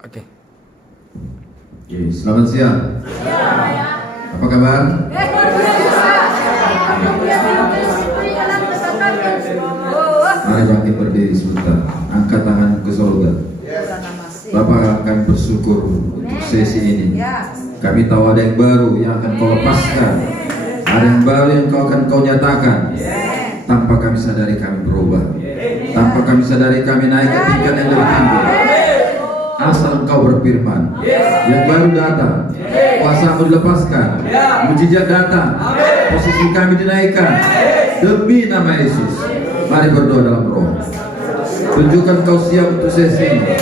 Oke. Selamat siang. Apa kabar? Mari bangkit berdiri sebentar. Angkat tangan ke surga. Bapak akan bersyukur untuk sesi ini. Kami tahu ada yang baru yang akan kau lepaskan. Ada yang baru yang kau nyatakan. Tanpa kami sadari kami berubah. Tanpa kami sadari kami naik ke tingkat yang lebih tinggi. Asal Engkau berfirman, yang baru datang, kuasa-Mu dilepaskan, mujizat datang, posisi kami dinaikkan demi nama Yesus. Mari berdoa dalam roh. Tunjukkan Kau siap untuk sesi ini.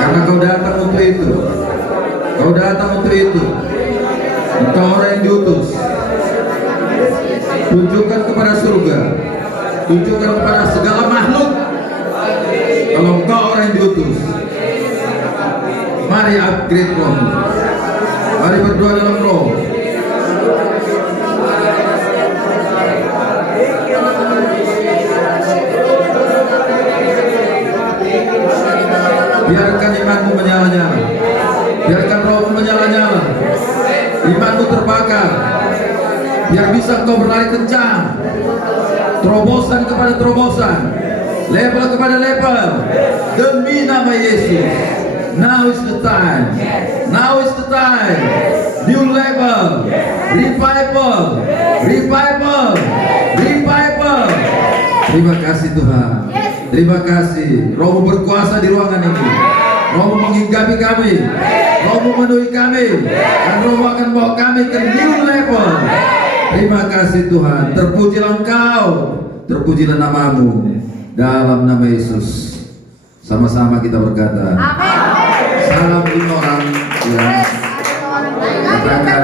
Karena Kau datang untuk itu. Kau datang untuk itu. Engkau orang yang diutus. Tunjukkan kepada surga, tunjukkan kepada segala makhluk kalau Engkau orang yang diutus. Mari upgrade roh. Mari berdoa dalam roh. Biarkan imanmu menyala-nyala. Biarkan rohmu menyala-nyala. Imanmu terbakar. Biar bisa Engkau berlari kencang. Terobosan kepada terobosan, level kepada level, demi nama Yesus. Now is the time. Now is the time. New level, revival, revival, revival. Terima kasih Tuhan. Terima kasih. Roh berkuasa di ruangan ini. Roh menghinggapi kami. Roh memenuhi kami. Dan Roh akan bawa kami ke new level. Terima kasih Tuhan. Terpujilah Engkau, terpujilah namamu. Dalam nama Yesus, sama-sama kita berkata, amin. Salam 5 orang yang katakan.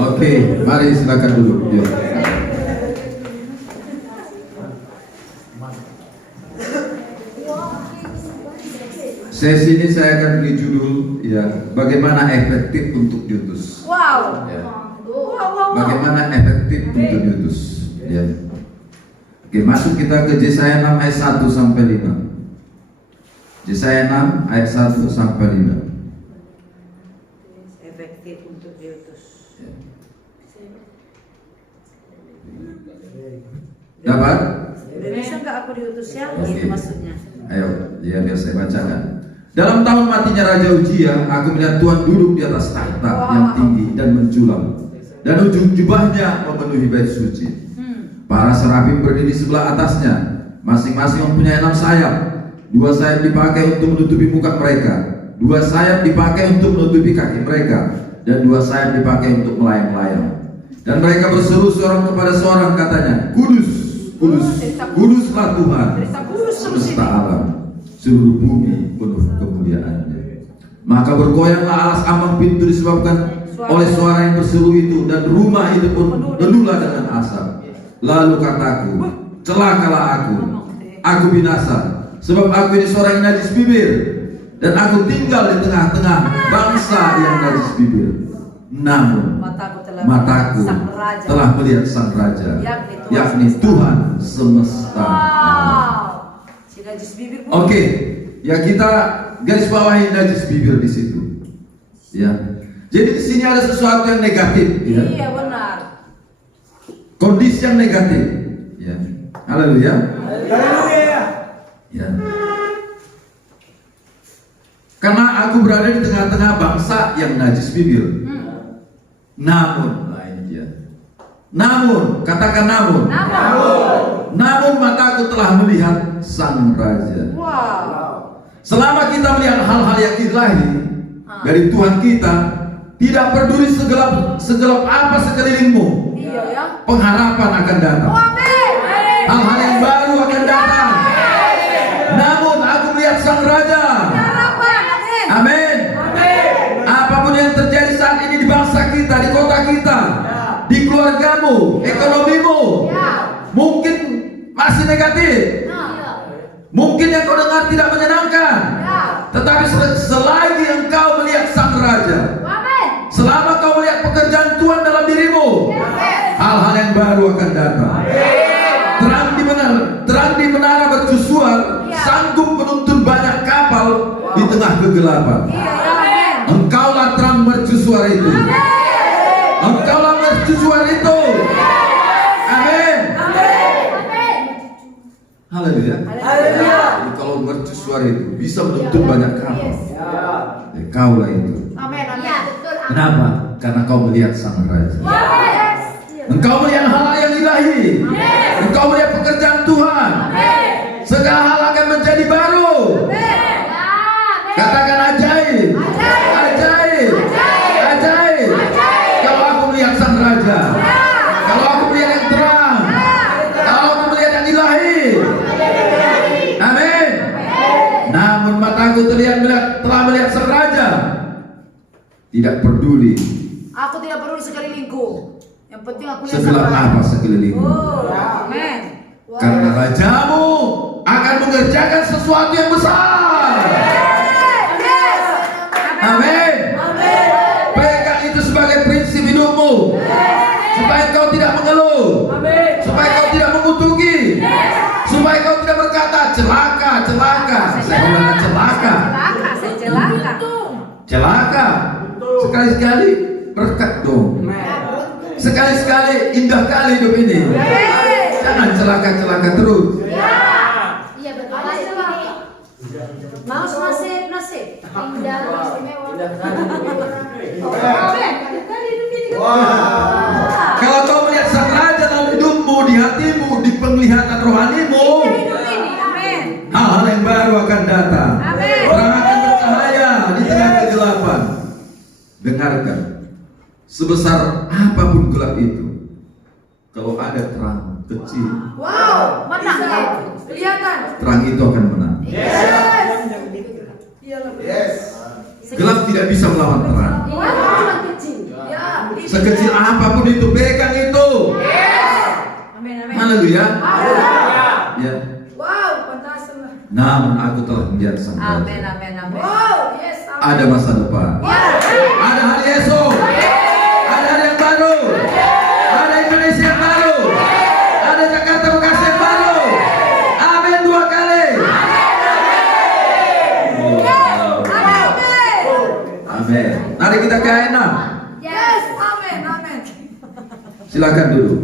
Oke, mari silakan dulu. Yuk. Sesi ini saya akan beri judul, ya, bagaimana efektif untuk diutus. Wow. Ya. Bagaimana efektif untuk diutus. Ya. Oke, masuk kita ke Yesaya 6 ayat 1 sampai 5. Yesaya 6 ayat 1 sampai 5. Efektif untuk diutus. Dapat? Bisa nggak aku diutus ya? Oke. Itu maksudnya. Ayo, ya biar saya bacakan. Dalam tahun matinya Raja Uzia, aku melihat Tuhan duduk di atas tahta yang tinggi dan menculang, dan ujung jubahnya memenuhi bait suci. Para serafim berdiri sebelah atasnya, masing-masing mempunyai 6 sayap. 2 sayap dipakai untuk menutupi muka mereka, 2 sayap dipakai untuk menutupi kaki mereka, dan 2 sayap dipakai untuk melayang-layang. Dan mereka berseru seorang kepada seorang, katanya, Kudus, kudus, kuduslah Tuhan semesta alam, seluruh bumi penuh kemuliaan-Nya. Maka bergoyanglah alas ambang pintu disebabkan oleh suara yang berseru itu, dan rumah itu pun penuhlah dengan asap. Lalu kataku, celakalah aku binasa, sebab aku ini seorang yang najis bibir, dan aku tinggal di tengah-tengah bangsa yang najis bibir. Namun mataku telah melihat Sang Raja, yakni Tuhan semesta alam. Oke, ya kita garis bawahi najis bibir di situ. Ya, jadi di sini ada sesuatu yang negatif. Ya. Iya benar. Kondisi yang negatif. Ya, haleluya. Ya. Karena aku berada di tengah-tengah bangsa yang najis bibir. Namun, namun, katakan namun. Namun mataku telah melihat Sang Raja. Wow. Selama kita melihat hal-hal yang ilahi dari Tuhan kita, tidak peduli segelap apa sekelilingmu, Iya ya. pengharapan akan datang. Amin. Hal-hal yang baru akan sang raja. Amin. Apapun yang terjadi saat ini di bangsa kita, di kota kita, di keluargamu, ekonomimu, mungkin masih negatif, mungkin yang kau dengar tidak menyenangkan, tetapi selagi engkau melihat sang raja, selama kau melihat pekerjaan Tuhan dalam dirimu, hal-hal yang baru akan datang. Terang di menara mercusuar sanggup menuntun banyak kapal di tengah kegelapan. Engkaulah terang mercusuar itu. Engkaulah mercusuar itu. Amin. Haleluya. Jadi kalau mercusuar itu bisa menuntun banyak kapal, kaulah itu. Kenapa? Karena kau melihat sang raja. Engkau melihat hal yang ilahi. Engkau melihat pekerjaan Tuhan. Segala hal akan menjadi baru. Katakan ajaib. Ajaib. Ajaib. Kalau aku melihat sang raja, kalau aku melihat yang terang, kalau aku melihat yang ilahi. Amin. Namun mataku telah melihat sang raja. Tidak peduli. Aku tidak peduli sekelilingku. Yang penting aku lihat Segelap apa sekelilingmu. Amin. Karena rajamu akan mengerjakan sesuatu yang besar. Amin. Pegang itu sebagai prinsip hidupmu, supaya kau tidak mengeluh, supaya kau tidak mengutuki, supaya kau tidak berkata celaka, celaka. Saya bilang celaka, celaka. Sekali-sekali berkat dong. Sekali-sekali indah kali hidup ini. Jangan celaka-celaka terus. Iya betul. Mau nasib. Indah istimewa. Kalau kau melihat sang raja dalam hidupmu, di hatimu, di penglihatan rohanimu, hal-hal yang baru akan datang. Terang akan bercahaya di tengah kegelapan. Dengarkan, sebesar apapun gelap itu, kalau ada terang kecil, Menang ya. Kelihatan. terang itu akan menang. Gelap tidak bisa melawan terang. Cuma kecil. Sekecil apapun itu, pegang itu. Haleluya. Ya. Namun aku telah melihat sang raja. Amin. Ada masa depan. Ada hari esok. Ada hari yang baru. Ada Indonesia yang baru. Ada Jakarta Bekasi yang baru. Amin 2 kali. Amin. Mari kita ke ayat 6. Silakan dulu.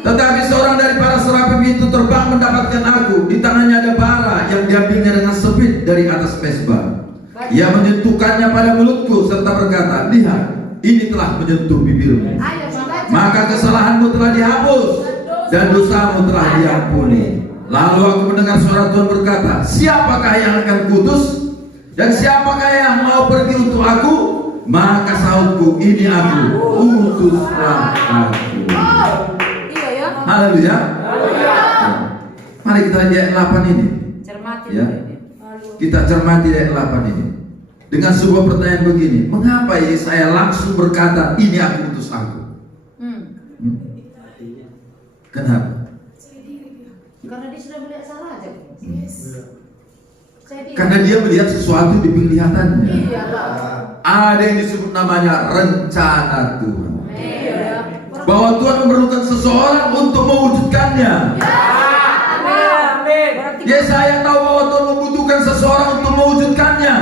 Tetapi seorang dari para serafim itu terbang mendapatkan aku. Di tangannya ada bara yang diambilnya dengan sepit dari atas mesbah. Ia menyentuhkannya pada mulutku serta berkata, lihat, ini telah menyentuh bibirmu. Maka kesalahanmu telah dihapus dan dosamu telah diampuni. Lalu aku mendengar suara Tuhan berkata, siapakah yang akan kutus? Dan siapakah yang mau pergi untuk aku? Maka sahutku, ini aku, utuslah aku. Haleluya. Mari kita lihat ayat 8 ini. Ya. Kita cermati ayat 8 ini. Dengan sebuah pertanyaan begini, mengapa Yesaya langsung berkata, ini aku utus aku? Kenapa? Karena dia sudah melihat salah aja. Karena dia melihat sesuatu di penglihatannya. Iyalah. Ada yang disebut namanya rencana Tuhan. Iya. Bahwa Tuhan memerlukan seseorang untuk mewujudkannya. Yesaya tahu bahwa Tuhan membutuhkan seseorang untuk mewujudkannya.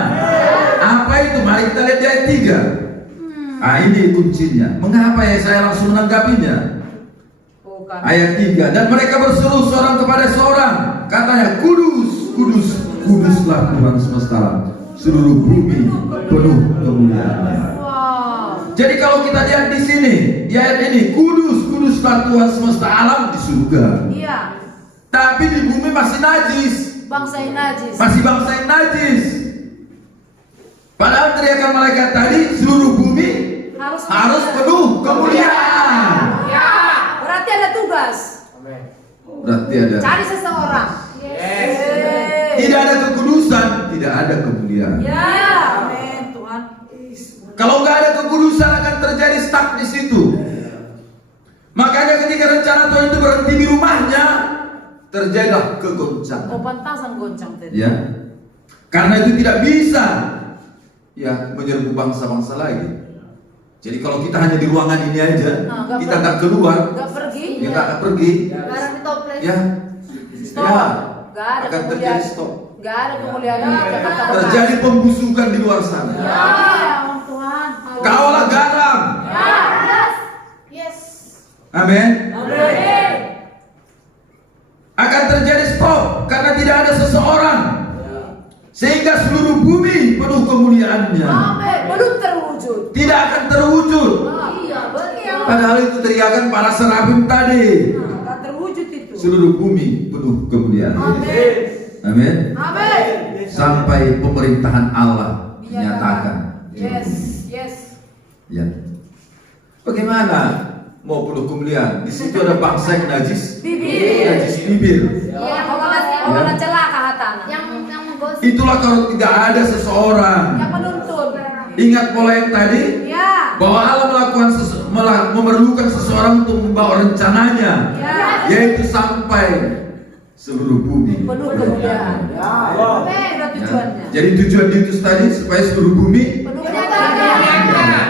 Apa itu? Mari kita lihat di ayat 3. Nah, ini kuncinya. Mengapa Yesaya langsung menanggapinya? Ayat 3. Dan mereka berseru seorang kepada seorang, katanya, kudus, kudus, kuduslah Tuhan semesta alam, seluruh bumi penuh kemuliaan. Jadi kalau kita lihat di sini, di ayat ini, kudus, kuduslah Tuhan semesta alam di surga. Iya. Tapi di bumi masih najis. Bangsa yang najis. Masih bangsa yang najis. Padahal teriakan malaikat tadi, seluruh bumi harus penuh kemuliaan. Ya. Berarti ada tugas. Berarti ada. Cari seseorang kemuliaan. Ya, amin Tuhan. Kalau nggak ada kekudusan akan terjadi stuck di situ. Makanya ketika rencana Tuhan itu berhenti di rumahnya, terjadilah kegoncangan. Oh, pantasan goncang tadi. Ya, karena itu tidak bisa ya menyerbu bangsa-bangsa lagi. Jadi kalau kita hanya di ruangan ini aja, Nggak kita nggak keluar, Nggak pergi. ya nggak pergi, Barang di toples. ya, Stop. ya, Nggak ada akan kemuliaan. terjadi stop. Nggak ada kemuliaan di Jakarta. Terjadi pembusukan di luar sana. Ya, Tuhan. Kaulah garam. Yes. Amin. Amin. Akan terjadi stop karena tidak ada seseorang sehingga seluruh bumi penuh kemuliaannya. Amin. Belum terwujud. Tidak akan terwujud. Iya, betul. Padahal itu teriakan para serafim tadi. Nggak terwujud itu. Seluruh bumi penuh kemuliaan. Amin. Amin. Amin. Sampai pemerintahan Allah dinyatakan. Yes, yes. Ya. Bagaimana mau penuh kemuliaan? Di situ ada bangsa yang najis. Bibir. Najis bibir. Yang Orang celaka hatana. yang menggosip. Itulah kalau tidak ada seseorang. Yang menuntun. Ingat pola yang tadi Ya. bahwa Allah memerlukan seseorang untuk membawa rencananya, Ya. yaitu sampai seluruh bumi. Penuh kemuliaan. Amin. Itu Ya. tujuannya. Jadi tujuan diutus tadi supaya seluruh bumi Penuh kemuliaan.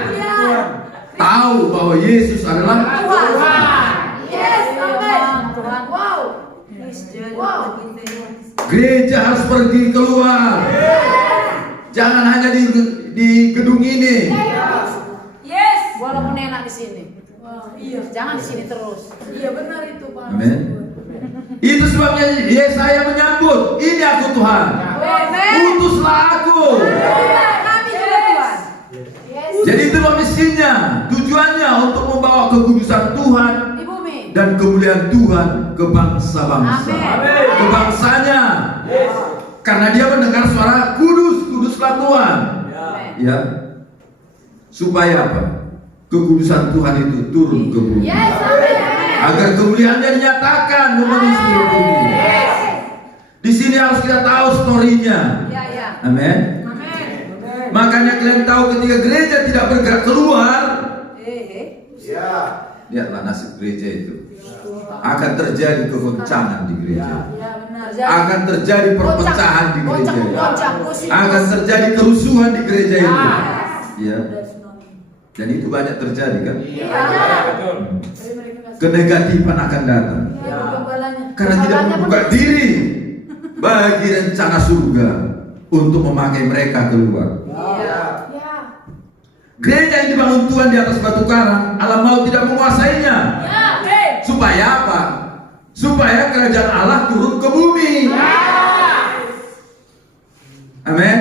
tahu bahwa Yesus adalah Tuhan. Yes, amin. Tuhan. Wow. Yes, jadi Wow. gereja harus pergi keluar. Jangan hanya di gedung ini. Yes. Walaupun enak di sini. Iya. Jangan di sini terus. Iya benar itu Pak. Amin. Itu sebabnya Yesaya menyambut, ini aku Tuhan. Amin. Utuslah aku. Kami juga Tuhan. Yes. Jadi itulah misinya, tujuannya untuk membawa kekudusan Tuhan Di bumi. dan kemuliaan Tuhan ke bangsa-bangsa, Amin. ke bangsanya. Karena dia mendengar suara kudus, kuduslah Tuhan. Amin. Ya, supaya apa? Kekudusan Tuhan itu turun ke bumi, Yes, amin. agar kemuliaannya dinyatakan memenuhi seluruh bumi. Di sini harus kita tahu storynya. Ya, ya. Amin. Amin. Makanya kalian tahu ketika gereja tidak bergerak keluar, lihatlah nasib gereja itu. Akan terjadi kegoncangan di gereja. Ya benar. Akan terjadi perpecahan di gereja. Goncang. Akan terjadi kerusuhan di gereja itu. Ya. Ya. Dan itu banyak terjadi kan? Betul. Kenegatifan akan datang. Karena tidak membuka diri bagi rencana surga untuk memakai mereka keluar. Iya. Ya. Gereja yang dibangun Tuhan di atas batu karang, alam maut tidak menguasainya. Supaya apa? Supaya kerajaan Allah turun ke bumi. Amin.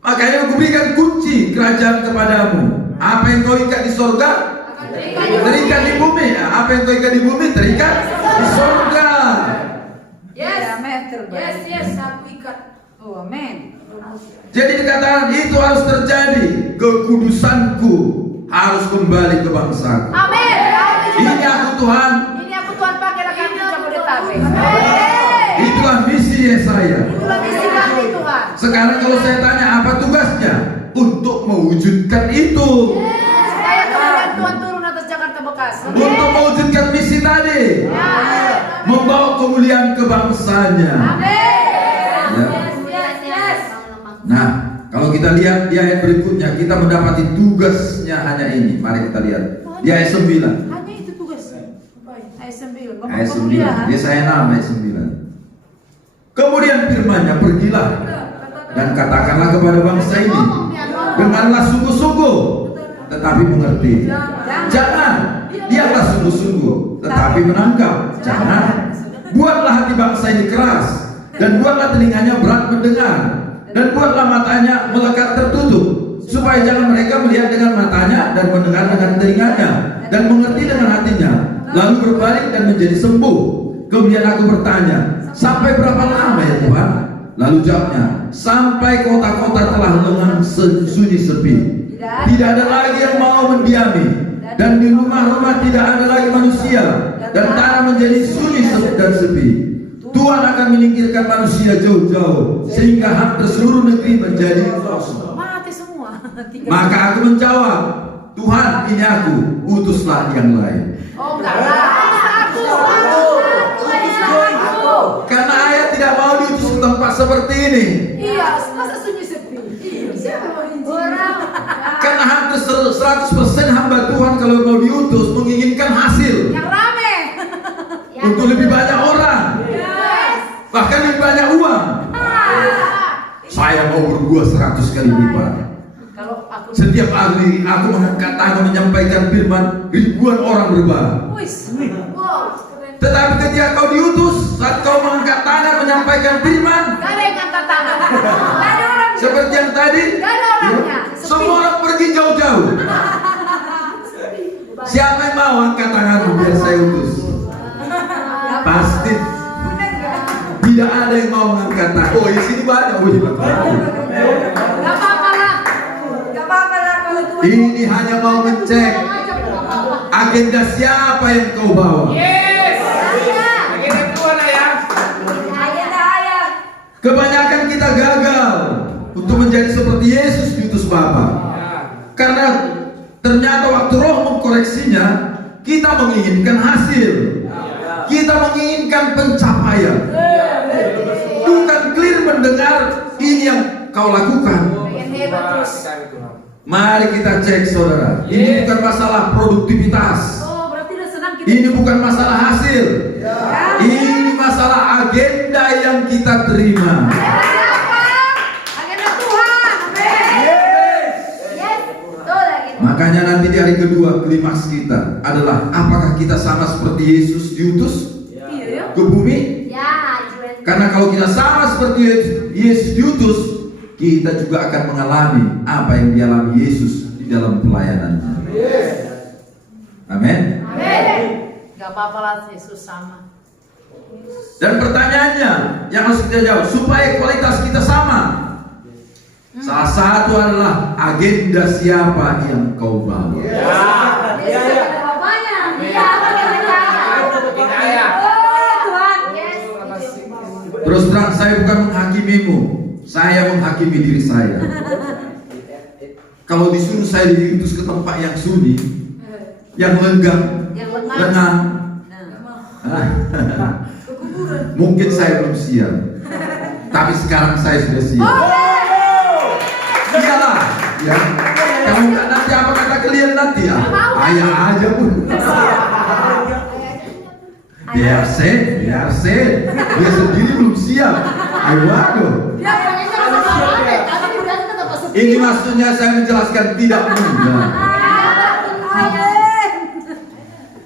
Makanya aku berikan kunci kerajaan kepadamu. Apa yang kau ikat di sorga, terikat di bumi. Apa yang kau ikat di bumi, terikat di sorga. Yes. Meter. Yes. Aku ikat. Oh, amin. Jadi dikatakan itu harus terjadi. Kekudusanku harus kembali ke bangsaku. Amin. Ini aku Tuhan. Ini aku Tuhan pakailah kami Jabodetabek. Itulah misi Yesaya. Itulah misi kami Tuhan. Sekarang kalau saya tanya apa tugasnya? Untuk mewujudkan itu. Supaya kemuliaan Tuhan turun atas Jakarta Bekasi. Untuk mewujudkan misi tadi. Membawa kemuliaan ke bangsanya. Amin. Ya. Yes. Nah, kalau kita lihat di ayat berikutnya, kita mendapati tugasnya hanya ini. Mari kita lihat. Di ayat 9. Hanya itu tugasnya. Ayat 9. Ayat 9. Yesaya 6 ayat 9. Kemudian firman-Nya, pergilah dan katakanlah kepada bangsa ini, dengarlah sungguh-sungguh, tetapi mengerti. Jangan, diamlah sungguh-sungguh, tetapi menangkap. Jangan. Buatlah hati bangsa ini keras, dan buatlah telinganya berat mendengar, dan buatlah matanya melekat tertutup, supaya jangan mereka melihat dengan matanya dan mendengar dengan telinganya dan mengerti dengan hatinya, lalu berbalik dan menjadi sembuh. Kemudian aku bertanya, sampai berapa lama ya Tuhan? Lalu jawabnya, sampai kota-kota telah lengang sunyi sepi, tidak ada lagi yang mau mendiami, dan di rumah-rumah tidak ada lagi manusia, dan tanah menjadi sunyi dan sepi. Tuhan akan menyingkirkan manusia jauh-jauh sehingga hampir seluruh negeri menjadi kosong. Mati semua. Maka aku menjawab, Tuhan, ini aku, utuslah yang lain. Oh enggak lah. Karena ayah tidak mau diutus ke tempat seperti ini. Iya, masa sunyi sepi. Iya, siapa mau injil? Orang. Karena hampir 100% hamba Tuhan kalau mau diutus menginginkan hasil Yang rame. untuk lebih banyak orang, bahkan lebih banyak uang. Saya mau berbuat 100 kali lipat. Kalau aku Setiap hari aku mengangkat tangan menyampaikan firman, ribuan orang berubah. wis. Wow. Tetapi ketika kau diutus, saat kau mengangkat tangan menyampaikan firman, Gak ada yang angkat tangan. Gak ada orang. seperti yang tadi, Gak ada orangnya. Sepi. semua orang pergi jauh-jauh. Siapa yang mau angkat tangan biar saya utus? Pasti tidak ada yang mau mengangkat tangan. Oh, di sini banyak. Oh, iya, betul. Gak apa-apa lah. Gak apa-apa lah kalau Tuhan. Ini hanya mau ngecek agenda siapa yang kau bawa. Akhirnya Tuhan ayah. Agenda ayah. Kebanyakan kita gagal untuk menjadi seperti Yesus diutus Bapa. Karena ternyata waktu Roh mengkoreksinya, kita menginginkan hasil. Kita menginginkan pencapaian. Bukan clear mendengar ini yang kau lakukan. Pengen hebat terus. Mari kita cek saudara. Ini bukan masalah produktivitas. Oh, berarti udah senang kita. Ini bukan masalah hasil. Ini masalah agenda yang kita terima. Agenda siapa? Agenda Tuhan. Yes. Betul lagi. Makanya nanti di hari kedua klimaks kita adalah apakah kita sama seperti Yesus diutus Iya ya. ke bumi? Ya, Karena kalau kita sama seperti Yesus diutus, kita juga akan mengalami apa yang dialami Yesus di dalam pelayanannya. Amin. Amin. Gak apa-apa lah, Yesus sama. Dan pertanyaannya yang harus kita jawab supaya kualitas kita sama. Salah satu adalah agenda siapa yang kau bawa. Yesus ada bapaknya. Iya, Kita ayah. Oh, Tuhan. Yes. Terus terang saya bukan menghakimimu, saya menghakimi diri saya. Kalau disuruh saya diutus ke tempat yang sunyi, yang lenggang, Yang lengang. lengang, Nah. mungkin saya belum siap. Tapi sekarang saya sudah siap. Iyalah, ya. Kalau nggak nanti apa kata kalian nanti ya? Ayah aja pun. Biar saya, dia sendiri belum siap. Ayo waduh. Ya, pengennya rasa rame, tapi udah tetap sepi. Ini maksudnya saya menjelaskan tidak mudah.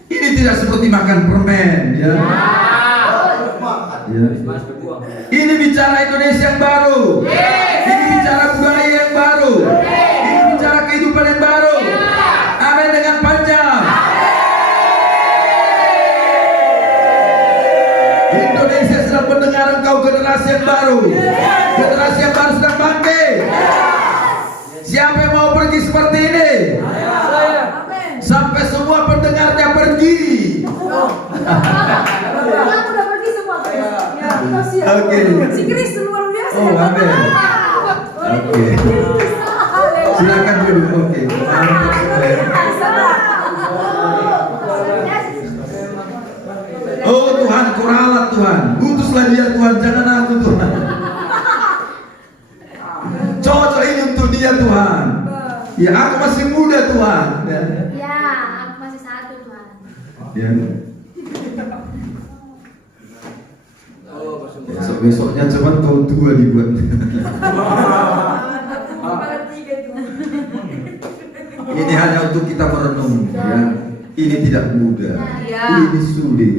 Ini tidak seperti makan permen, ya. Ya. Ini bicara Indonesia yang baru. Ini bicara budaya yang baru. Ini bicara kehidupan yang baru. Amin dengan panjang. Indonesia sedang mendengar engkau generasi yang baru. Generasi yang baru sedang bangkit. Siapa yang mau pergi seperti ini? Sampai semua pendengarnya pergi. Tuhan udah pergi semua. Ya, Oke. si Kristus luar biasa. Oh, amin. Oke. Silakan duduk. Oke. Oh Tuhan, kuralat Tuhan. Utuslah dia Tuhan, jangan aku Tuhan. Cocok ini untuk dia Tuhan. Ya aku masih muda Tuhan. Ya, aku masih satu Tuhan. Ya. Besok-besoknya coba tahun tua dibuat. Ini hanya untuk kita merenung, ya. Ini tidak mudah. Ya. Ini sulit.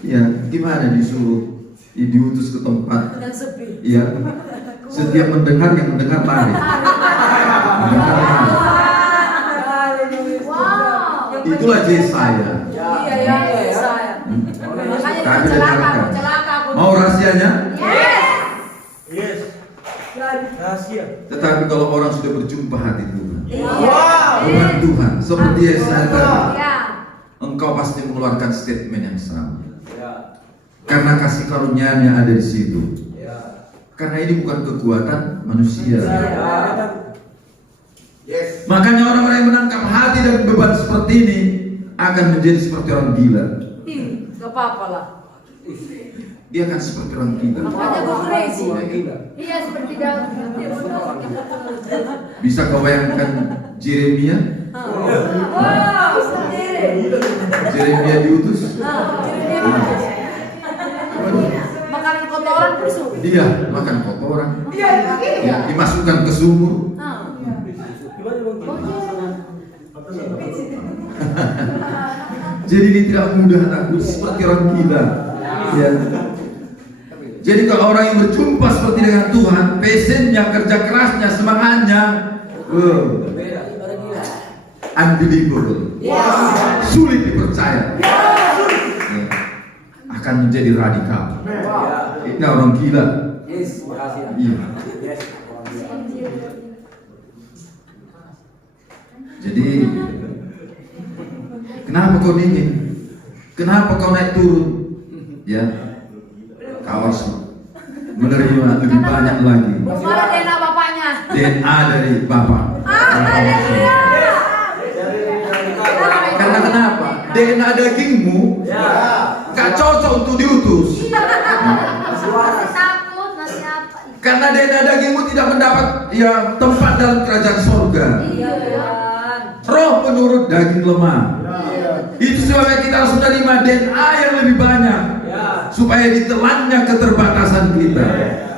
Ya, gimana disuruh diutus ke tempat? Udah sepi. Ya. Setiap mendengar yang mendengar lari. Mendengar lari. Wow. Itulah Yesaya. Iya, ya, saya. Makanya Kami celaka, dengarkan. celaka. Mau rahasianya? Yes. Rahasia. Tetapi kalau orang sudah berjumpa hati Tuhan, Wow. Tuhan Tuhan, seperti Yesaya tadi, Ya. engkau pasti mengeluarkan statement yang sama. Karena kasih karunia-Nya ada di situ. Karena ini bukan kekuatan manusia. Makanya orang-orang yang menangkap hati dan beban seperti ini akan menjadi seperti orang gila. Gak apa-apa lah. Dia akan seperti orang gila. Makanya gue crazy. Iya seperti Daud. Bisa kau bayangkan Jeremia? Jeremia diutus. Makan kotoran busuk. Dia makan kotoran. Ya, dimasukkan ke sumur. Jadi ini tidak mudah anakku, seperti orang gila. Ya. Jadi kalau orang yang berjumpa seperti dengan Tuhan, passionnya, kerja kerasnya, semangatnya, unbelievable, sulit dipercaya, akan menjadi radikal. Ini orang gila. Iya. Jadi kenapa kau dingin? Kenapa kau naik turun? Ya, kau harus menerima lebih banyak lagi. Mana DNA bapaknya? DNA dari Bapak. Karena kenapa? DNA dagingmu gak cocok untuk diutus. Masih takut, masih apa? Karena DNA dagingmu tidak mendapat tempat dalam kerajaan sorga. Roh penurut daging lemah. Itu sebabnya kita harus menerima DNA yang lebih banyak, supaya ditelannya keterbatasan kita,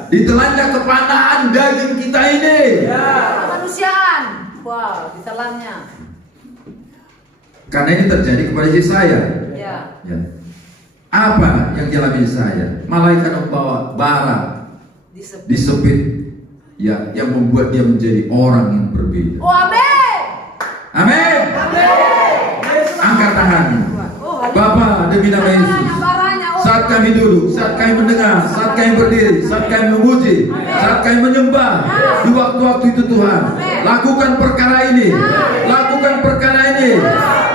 ditelannya kepanaan daging kita ini. Kemanusiaan. Wow, ditelannya. Karena ini terjadi kepada Yesaya. Ya. Ya. Apa yang dialami Yesaya? Malaikat membawa bara disepit, ya, yang membuat dia menjadi orang yang berbeda. Oh, amin. Amin. Angkat tanganmu. Bapa, demi nama Yesus, saat kami duduk, saat kami mendengar, saat kami berdiri, saat kami memuji, saat kami menyembah di waktu-waktu itu Tuhan, lakukan perkara ini, lakukan perkara ini,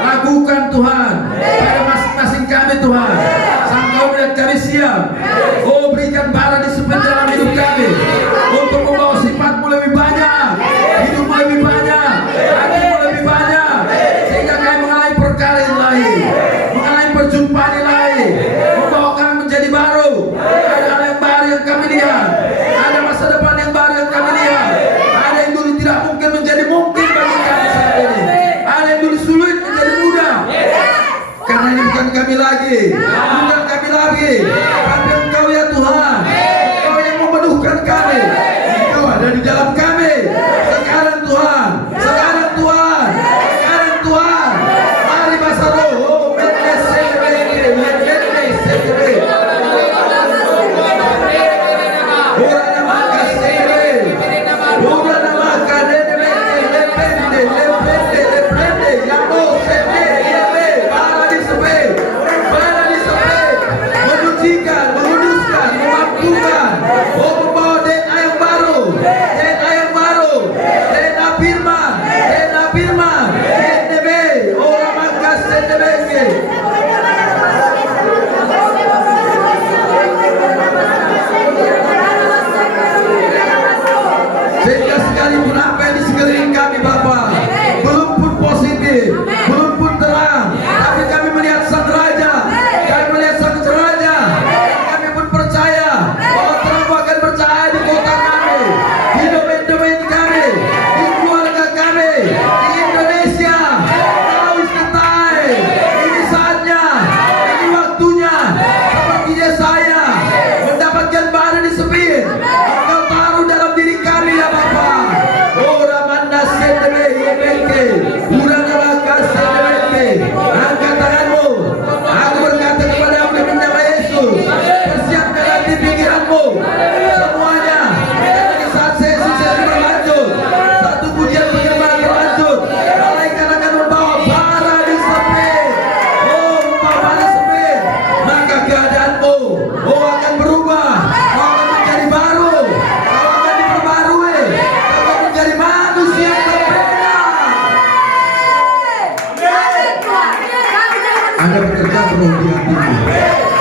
lakukan Tuhan pada masing-masing kami Tuhan. Saat Kau melihat kami siap, oh berikan bara di sepanjang hidup kami untuk membawa sifat-Mu lebih banyak, hidupmu lebih banyak, hatimu lebih banyak, sehingga kami mengalami perkara yang lain, mengalami perjumpaan yang lain, membawa kami menjadi baru. Ada hal yang baru yang kami lihat, ada masa depan yang baru yang kami lihat, ada yang dulu tidak mungkin menjadi mungkin bagi kami saat ini, ada yang dulu sulit menjadi mudah. Karena ini bukan kami lagi, bukan kami lagi, tapi Engkau ya Tuhan, Engkau yang memenuhkan kami, Engkau ada di dalam kami. Sekarang Tuhan, sekarang Tuhan, sekarang Tuhan, mari bahasa roh. Oh, menyucikan, menguduskan, memampukan, oh membawa DNA yang baru, DNA yang baru, DNA firman, DNA firman, DNB, oh makas DNB. Sehingga sekalipun apa yang di sekeliling kami Bapa belum pun positif, belum pun terang, tapi kami melihat Sang Raja, kami melihat Sang Raja, dan kami pun percaya bahwa terang akan bercahaya di kota kami, di domain-domain kami, di keluarga kami, di Indonesia. Now is the time. Ini saatnya, ini waktunya. Seperti Yesaya mendapatkan bara di sepit, Engkau taruh dalam diri kami ya Bapa. Oh Ramanda Sedebe Yebeke, Urana Sedebe. Angkat tanganmu. Aku berkata kepadamu demi nama Yesus, persiapkan hati pikiranmu semuanya. Jadi saat sesi berlanjut, satu pujian penyembahan berlanjut, malaikat akan membawa bara di sepit. Oh, membawa bara di sepit, maka keadaanmu akan berubah. Kau akan menjadi baru, kau akan diperbarui, kau akan menjadi manusia yang berbeda. Anda bekerja penuh di hatimu.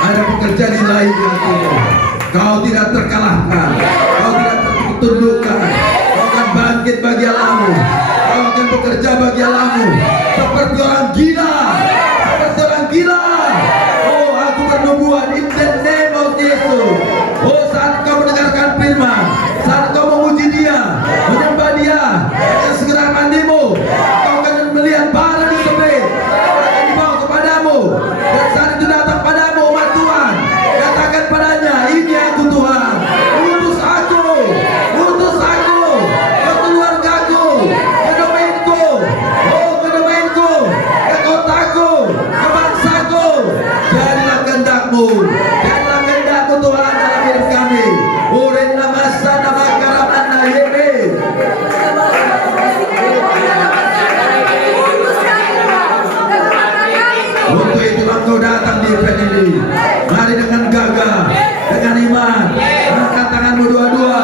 Ada pekerjaan di lain di hatimu. Kau tidak terkalahkan. Kau tidak tertundukkan. Kau akan bangkit bagi Allahmu. Kau akan bekerja bagi Allahmu. Seperti orang gila. Seperti orang gila. Oh, aku bernubuat in the name of Jesus. Oh, saat kau mendengarkan firman, saat kau memuji Dia, menyembah Dia, akan segera mandimu. Kau akan melihat bara di tebing. Kau akan dibawa kepadamu. Dan saat itu datang padamu umat Tuhan. Katakan padanya, ini aku Tuhan. Utus aku ke keluargaku, ke domainku. Oh, ke domainku, ke kotaku, ke bangsaku. Jadilah kehendakmu Tuhan dalam hidup kami. Urin nama sana makaramana yebe. Untuk itulah kau datang di event ini. Mari dengan gagah, dengan iman, angkat tanganmu dua-dua,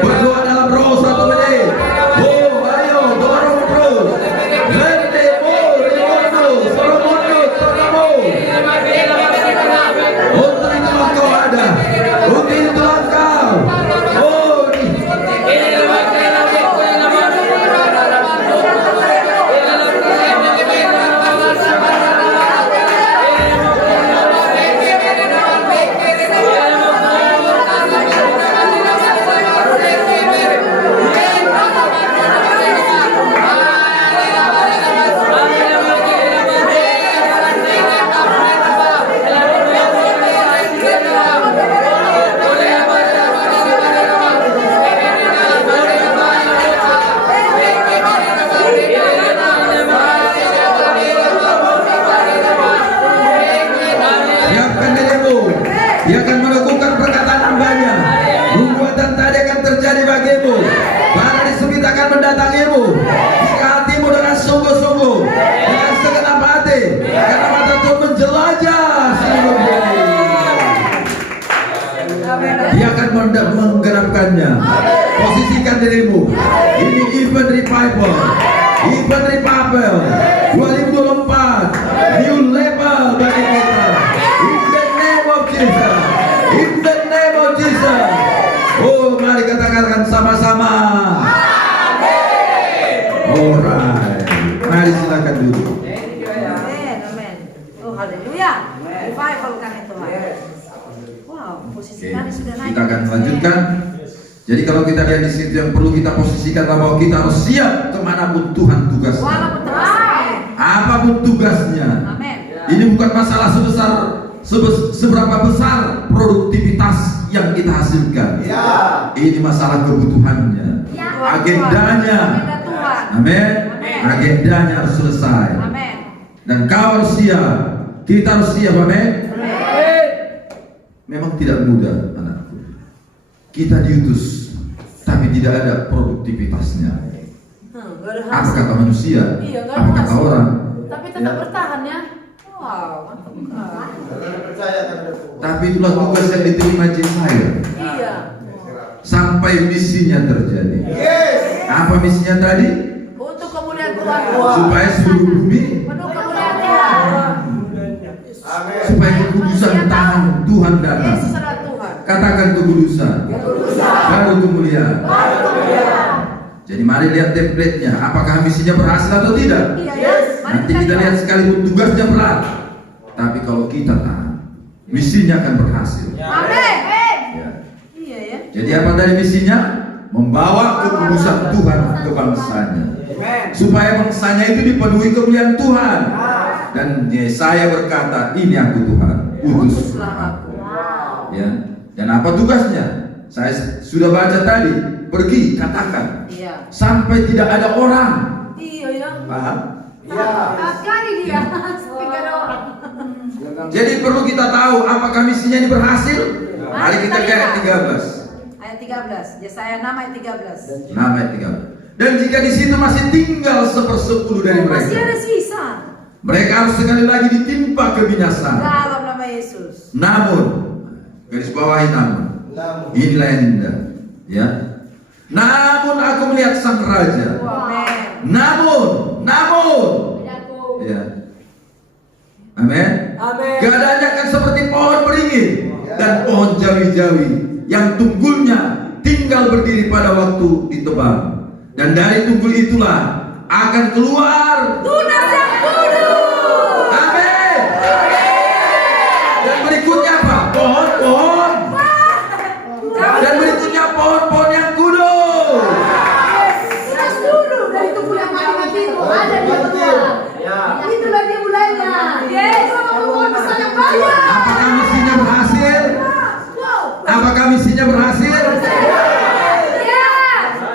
berdoa dalam roh 1 menit. Oh, ayo dorong terus. Lende rimondo, soromondo, tonamu. Untuk itulah kau ada. Untuk itulah kau. Oh, siapkan dirimu. Dia akan melakukan perkataan hambanya. Nubuatan tadi akan terjadi bagimu. Para disebut akan mendatangimu. Jika hatimu dengan sungguh-sungguh, dengan segenap hati, karena mata Tuhan menjelajah seluruh bumi. Dia akan menggenapkannya. Posisikan dirimu. Ini event revival. Event revival 2024. New level bagi kita. In the name of Jesus. In the name of Jesus. Oh, mari kita katakan sama-sama. Alright. Mari silakan duduk. Amin. Oh, haleluya. Revival kami Tuhan. Wow, posisi Oke, kami sudah naik. kita akan lanjutkan. Jadi kalau kita lihat di situ yang perlu kita posisikan bahwa kita harus siap kemanapun Tuhan tugasnya. Walaupun terasa. Apapun tugasnya. Amin. Ini bukan masalah seberapa besar produktivitas yang kita hasilkan. Ini masalah kebutuhannya, agendanya. Agenda Tuhan. Amin. Agendanya harus selesai. Amin. Dan kau harus siap. Kita harus siap. Amin. Memang tidak mudah, anakku. Kita diutus, tapi tidak ada produktivitasnya. Gak ada Apa hasil. kata manusia? Iya, gak Apa ada kata hasil. orang? Tapi tetap Ya. bertahan ya. Wow, mantap sekali. Tapi itulah tugas yang diterima Yesaya. Iya. Sampai misinya terjadi. Apa misinya tadi? Untuk kemuliaan Tuhan. Supaya seluruh bumi, Penuh kemuliaan Tuhan. supaya kekudusan tangan Tuhan datang. Yesus adalah Tuhan. Katakan kekudusan, baru kemuliaan. Jadi mari lihat template-nya. Apakah misinya berhasil atau tidak? Iya, yes. Nanti kita lihat sekalipun tugasnya berat, tapi kalau kita tahan, misinya akan berhasil. Amin. Ya. Iya ya. Jadi apa dari misinya? Membawa kekudusan Tuhan ke bangsanya, supaya bangsanya itu dipenuhi kemuliaan Tuhan. Dan Yesaya berkata, ini aku Tuhan, utuslah aku. Ya. Dan apa tugasnya? Saya sudah baca tadi. Pergi, katakan. Iya. Sampai tidak ada orang. Iya ya. Paham? Sekali dia. Tiga orang. Jadi perlu kita tahu apakah misinya ini berhasil. Mari kita ke ayat 13. Ayat 13. Yesaya 6 ayat 13. Nah, ayat 13. Dan jika di situ masih tinggal 1/10 dari Masih mereka, ada sisa. mereka harus sekali lagi ditimpa kebinasaan. Dalam nama Yesus. Namun, garis bawahi namun. Inilah yang indah, ya. Namun aku melihat sang raja. Amin. Namun, ya. Amin. Amin. Keadaannya akan seperti pohon beringin dan pohon jawi-jawi yang tunggulnya tinggal berdiri pada waktu ditebang. Dan dari tunggul itulah akan keluar Tunas yang kudus. Amin. Dan berikutnya apa? Pohon-pohon. Dan berikutnya pohon-pohon yang kudus. Tunas dulu dari tubuh yang mati-mati itu ada dia keluar. Itulah dia mulainya. Yes, pohon besar yang banyak. Apakah misinya berhasil? Wow. Apakah misinya berhasil? Ya.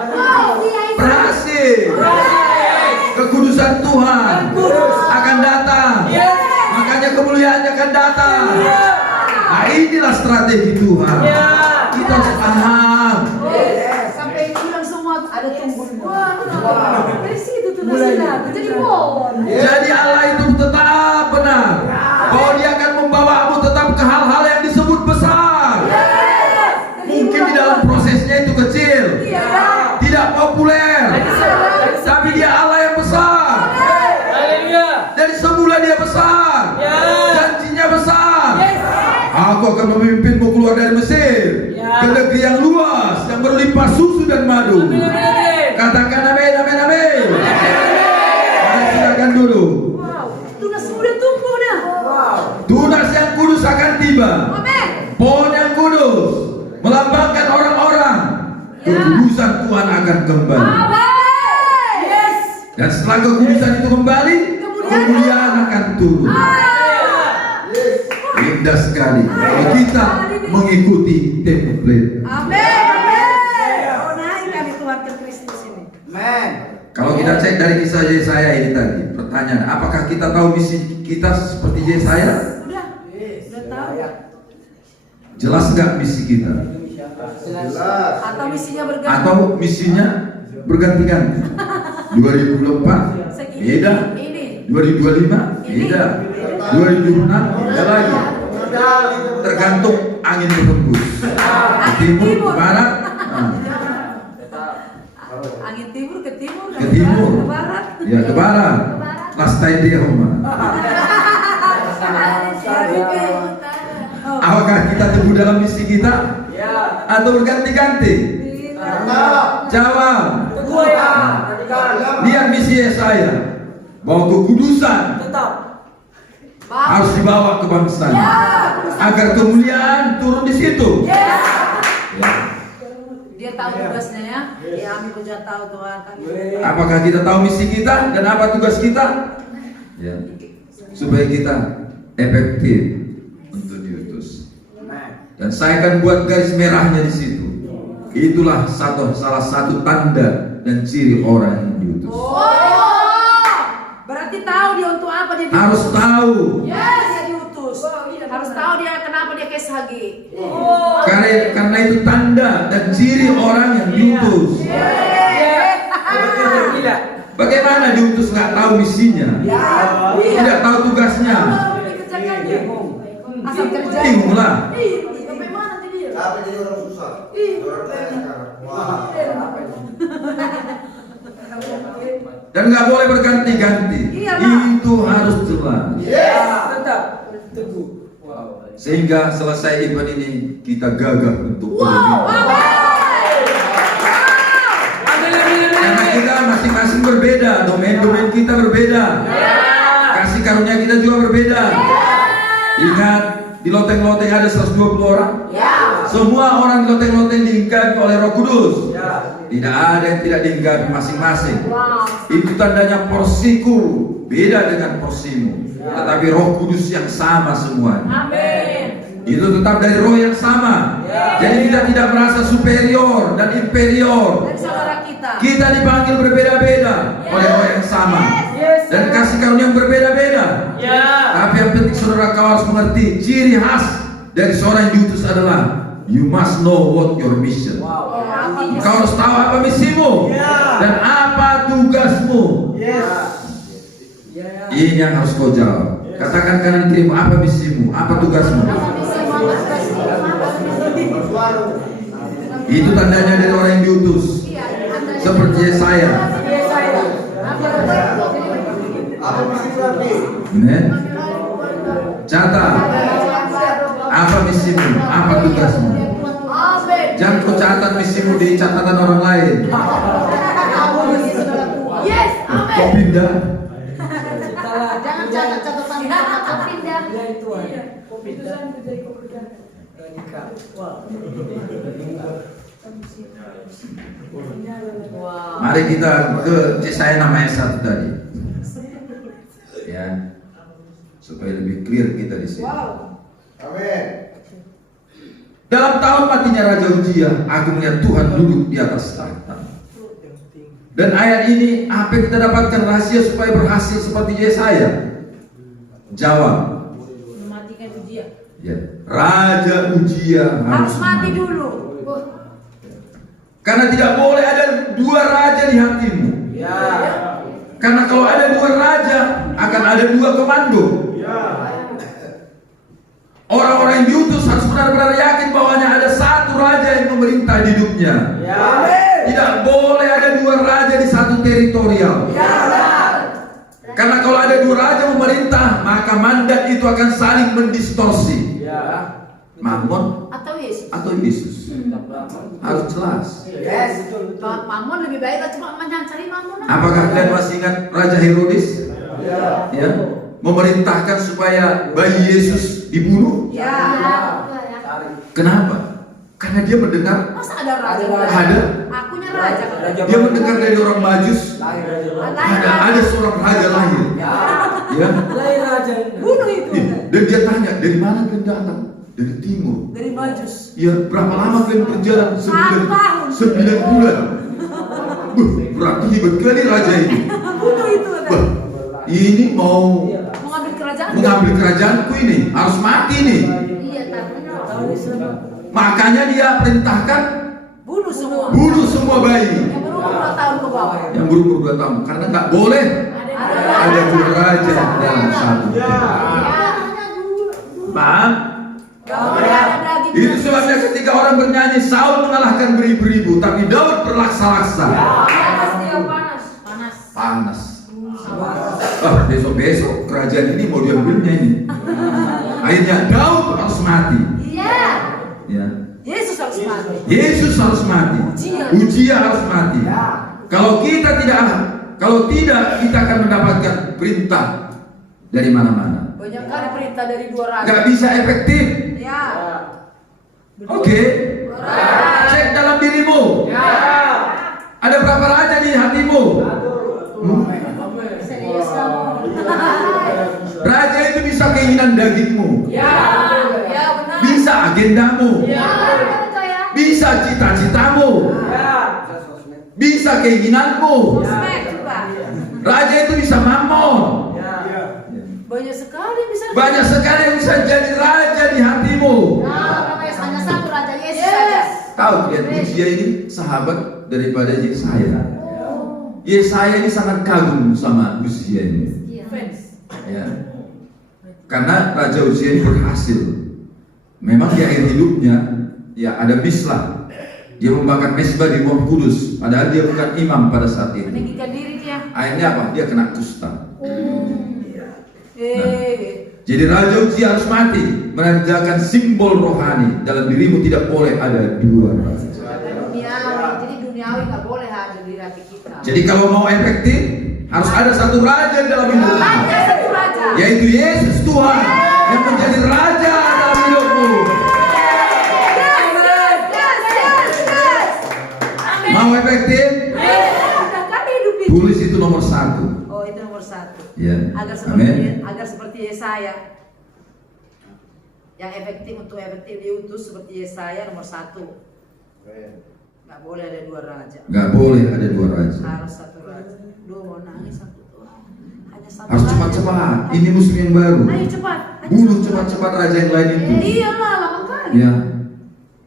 Wow. Berhasil. Kekudusan Tuhan akan datang. Makanya kemuliaannya akan datang. Nah, inilah strategi Tuhan. Kita harus paham. Sampai bilang semua ada tunggulnya. Dari situ tunasnya jadi pohon. Jadi Allah itu tetap benar, bahwa Dia akan membawamu tetap ke hal-hal yang disebut besar. Mungkin di dalam prosesnya itu kecil, tidak populer, tapi Dia Allah yang besar. Dari semula Dia besar, janjinya besar. Aku akan memimpinmu keluar dari Mesir ke negeri yang luas, yang berlimpah susu dan madu. Katakan amin, amin, amin. Silakan dulu. Tunas sudah tumbuh dah. Tunas yang kudus akan tiba. Amin. Pohon yang kudus melambangkan orang-orang. Kekudusan Tuhan akan kembali. Yes. Dan setelah kekudusan itu kembali, kemuliaan akan turun. Indah sekali kalau kita mengikuti template. Amin. Oh, naik kami Tuhan ke Kristus ini. Kalau kita cek dari kisah Yesaya ini tadi, pertanyaan, apakah kita tahu misi kita seperti Yesaya? Sudah tahu. Jelas nggak misi kita? Atau misinya berganti. Atau misinya berganti-ganti? 2024 beda, Ini. 2025 beda, 2026 beda lagi. Tergantung angin berhembus. Ke timur, ke barat, Angin timur ke timur. ke timur, Ke barat. ya ke barat. Last time dia rumah. Apakah kita teguh dalam misi kita? Atau berganti-ganti? Jawab. Lihat misi Yesaya, bahwa kekudusan harus dibawa ke bangsa, agar kemuliaan turun di situ. Ya. Dia tahu tugasnya ya. Ya, kami juga tahu Tuhan. Apakah kita tahu misi kita dan apa tugas kita? Ya. Supaya kita efektif untuk diutus. Dan saya akan buat garis merahnya di situ. Itulah salah satu tanda dan ciri orang yang diutus. Berarti tahu dia untuk apa dia diutus. Harus tahu. Yes, dia diutus. Harus tahu dia kenapa dia KSHG. Karena itu tanda dan ciri orang yang diutus. Bagaimana diutus nggak tahu misinya, tidak tahu tugasnya, Asal kerja. bingung lah. Sampai mana nanti dia? Tapi jadi orang susah. Orang kaya sekarang. Wah. Dan nggak boleh berganti-ganti. Itu harus jelas. Sehingga selesai event ini kita gagah untuk berubah. Karena kita masing-masing berbeda, domain-domain kita berbeda, kasih karunia kita juga berbeda. Ingat, di loteng-loteng ada 120 orang. Semua orang di loteng-loteng diingkapi oleh Roh Kudus. Tidak ada yang tidak diingkapi masing-masing. Itu tandanya porsiku beda dengan porsimu, tetapi Roh Kudus yang sama semuanya. Itu tetap dari Roh yang sama. Jadi kita tidak merasa superior dan inferior. Dari saudara kita. Kita dipanggil berbeda-beda oleh Roh yang sama dan kasih karunia yang berbeda-beda. Tapi yang penting saudara kau harus mengerti ciri khas dari seorang yang diutus adalah you must know what your mission. Kau harus tahu apa misimu dan apa tugasmu. Ini yang harus kau jawab. Katakan kanan kirimu, apa misimu, apa tugasmu. Itu tandanya dari orang yang diutus. Seperti Yesaya. Apa misi Nabi? Amen. Catat. Apa misimu? Apa tugasmu? Jangan kau catat misimu di catatan orang lain. Yes, Kau amin. pindah. Jangan catat-catatan kata pindah. Wow. Mari kita ke Yesaya 6 ayat 1 tadi. Ya. Supaya lebih clear kita di sini. Amin. Dalam tahun matinya Raja Uzia, aku melihat Tuhan duduk di atas tahta. Dan ayat ini, apa yang kita dapatkan rahasia supaya berhasil seperti Yesaya? Jawab. Mematikan Uzia. Ya. Raja Uzia Harus mati dulu. Karena tidak boleh ada dua raja di hatimu. Karena kalau ada dua raja, akan ada dua komando. Orang-orang yang diutus harus benar-benar yakin bahwanya ada satu raja yang memerintah di hidupnya. Tidak boleh ada dua raja di satu teritorial. Karena kalau ada dua raja memerintah, maka mandat itu akan saling mendistorsi. Mammon Atau Yesus. atau Yesus. Harus jelas. Mammon lebih baik lah cuma mencari Mammon. Apakah kalian masih ingat Raja Herodes? Ya, memerintahkan supaya bayi Yesus dibunuh. Kenapa? Karena dia mendengar Masa ada raja? ada. Akunya raja. Dia mendengar dari orang Majus ada seorang raja lahir. Ya. Bunuh itu. Dan dia tanya, dari mana kalian datang? Dari timur. Dari Majus. Ya, berapa lama kalian berjalan? 9 bulan. Berarti hebat kali raja ini. Bunuh itu. Wah, ini mau Mengambil kerajaan. mengambil kerajaanku ini, harus mati nih. Iya, Makanya dia perintahkan bunuh semua. bunuh semua bayi Yang berumur 2 tahun ke bawah. yang berumur 2 tahun, karena nggak boleh ada dua raja dalam satu. Paham? Itu sebabnya ketika orang bernyanyi, Saul mengalahkan beribu-ribu, tapi Daud berlaksa-laksa. Panas. Besok-besok kerajaan ini mau diambilnya ini. Akhirnya Daud harus mati. Ya. Yesus harus mati. Yesus harus mati. Uzia harus mati. Kalau tidak kita akan mendapatkan perintah dari mana-mana. Banyak kali perintah dari dua raja. Gak bisa efektif. Ya. Oke. Cek dalam dirimu. Ada berapa raja di hatimu? Serius kamu. Raja itu bisa keinginan dagingmu, Ya benar. bisa agendamu, bisa cita-citamu, bisa keinginanmu. Smack juga. Raja itu bisa mammon. Banyak sekali bisa. Banyak sekali yang bisa jadi raja di hatimu. Hanya satu raja Yesus saja. Tahu lihat Uzia ini sahabat daripada Yesaya. Yesaya ini sangat kagum sama Uzia ini. Fans. Ya. Karena Raja Uzia ini berhasil. Memang di akhir hidupnya ya ada mislah. Dia membakar mesbah di Roh Kudus, padahal dia bukan imam pada saat itu. Meninggikan diri dia. Akhirnya apa? Dia kena kusta. Jadi Raja Uzia harus mati, menandakan simbol rohani. Dalam dirimu tidak boleh ada dua raja. Duniawi. Jadi duniawi nggak boleh ada di hati kita. Jadi kalau mau efektif harus ada satu raja dalam hidupmu, Hanya satu raja. yaitu Yesus Tuhan yang menjadi raja dalam hidupmu. Mau efektif? Sudah kami hidup itu. Tulis itu nomor 1. Oh itu nomor 1. Ya. Agar seperti Yesaya. Yang efektif untuk efektif diutus seperti Yesaya nomor 1. Nggak boleh ada dua raja. Gak boleh ada dua raja. Harus satu raja. Duh mau nangis satu Tuhan. Hanya satu Harus raja. cepat-cepat. Ini musim yang baru. Ayo cepat. Hanya Bunuh satu cepat-cepat raja yang lain itu. Iya lah lama kali. Ya.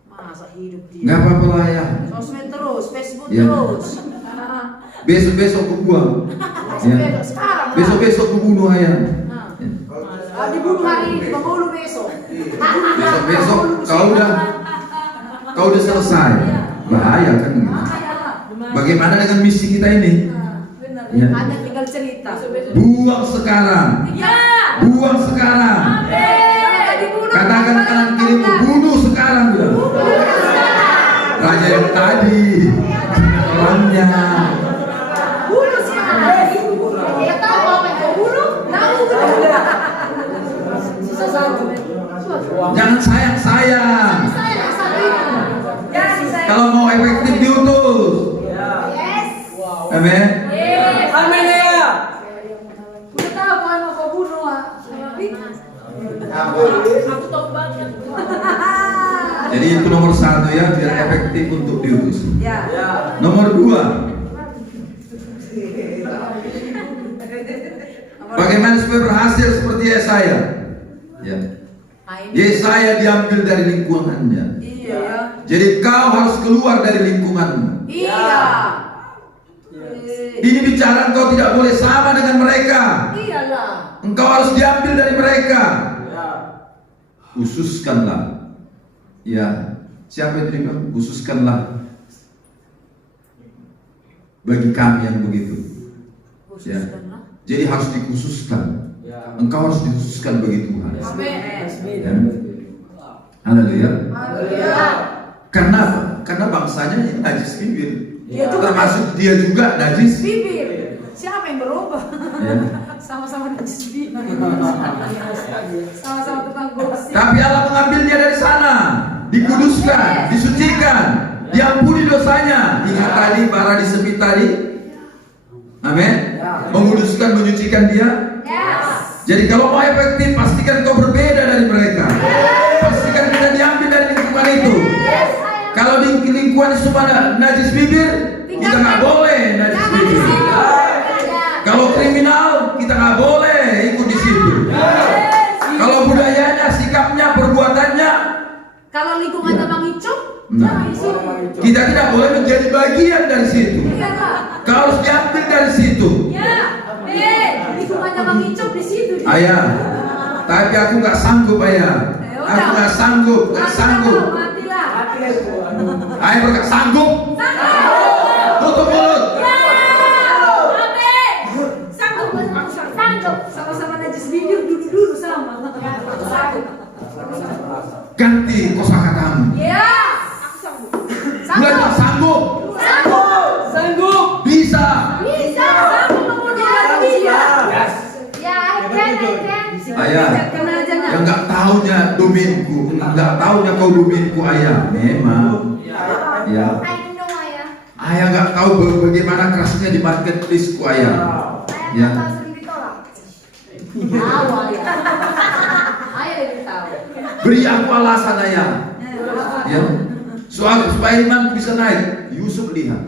Masa hidup dia. Gak apa-apa lah ya. Sosmed terus, Facebook Ya. terus. Besok-besok ku buang. Ya. Besok sekarang. lah. Besok-besok ku bunuh ayam. Nah. Ya. Dibunuh hari ini, pembunuh besok. Besok-besok kau udah selesai. Bahaya kan gitu. Bagaimana dengan misi kita ini? Benar. Ya. Hanya tinggal cerita. Buang sekarang. Ya. Buang sekarang. Amin. sekali orangnya. Bunuh sekarang. Ya tahu apa yang kau bunuh? Tahu bunuh. Sisa satu. Jangan sayang-sayang. Saya satunya. Ya sisa. Kalau mau efektif diutus. Yes. Amin. Yes. Amin ya. Udah tahu kan mau kau bunuh ah. Aku tahu banget. Jadi itu nomor 1 ya, biar efektif untuk diutus. Ya. Nomor 2, bagaimana supaya berhasil seperti Yesaya? Ya. Yesaya diambil dari lingkungannya. Iya. Jadi kau harus keluar dari lingkunganmu. Iya. Ini bicara engkau tidak boleh sama dengan mereka. Iyalah. Engkau harus diambil dari mereka. Khususkanlah. Ya, siapa yang terima? Khususkanlah bagi kami yang begitu. Ya. Jadi harus dikhususkan. Engkau harus dikhususkan bagi Tuhan. Ya. Haleluya. Karena apa? Karena bangsanya ini najis bibir. Termasuk dia juga najis Bibir. Siapa yang berubah? ya. Sama-sama najis bibir. Sama-sama tukang gosip. Tapi Allah mengambil dia dari sana, dikuduskan, disucikan, diampuni dosanya. Ingat tadi para disebut tadi, amin. Menguduskan, menyucikan dia. Jadi kalau mau efektif, pastikan kau berbeda dari mereka. Pastikan kita diambil dari lingkungan itu. Kalau di lingkungan semua najis bibir, kita nggak boleh najis bibir. Kalau kriminal, kita nggak boleh ikut di situ. Kalau budayanya, sikapnya, perbuatannya, Kalau lingkungannya Bang Icuk, nah, jangan di situ. kita tidak boleh menjadi bagian dari situ. Iya Kak. Kau harus diambil dari situ. Ya. Lingkungannya Bang Icuk di situ. Ayah, tapi aku nggak sanggup ayah. Aku nggak sanggup, nggak sanggup. Matilah. Ayah berkata sanggup. Tutup mulut. Sanggup. Sama-sama najis bibir dulu sama. Ganti kosakatamu. Ya. Belajar sanggup. Sanggup. Bisa. Bisa. Sanggup membunuh dia. Ya, I can. Ayah, yang nggak tahunya dominku, nggak tahunya kau dominku ayah. Memang. Ya. Ayah nggak tahu bagaimana kerasnya di marketplace ku ayah. Ya. Tahu ya. Ayah lebih tahu. Beri aku alasan ayah. Ya. Supaya imanku bisa naik. Yusuf lihat.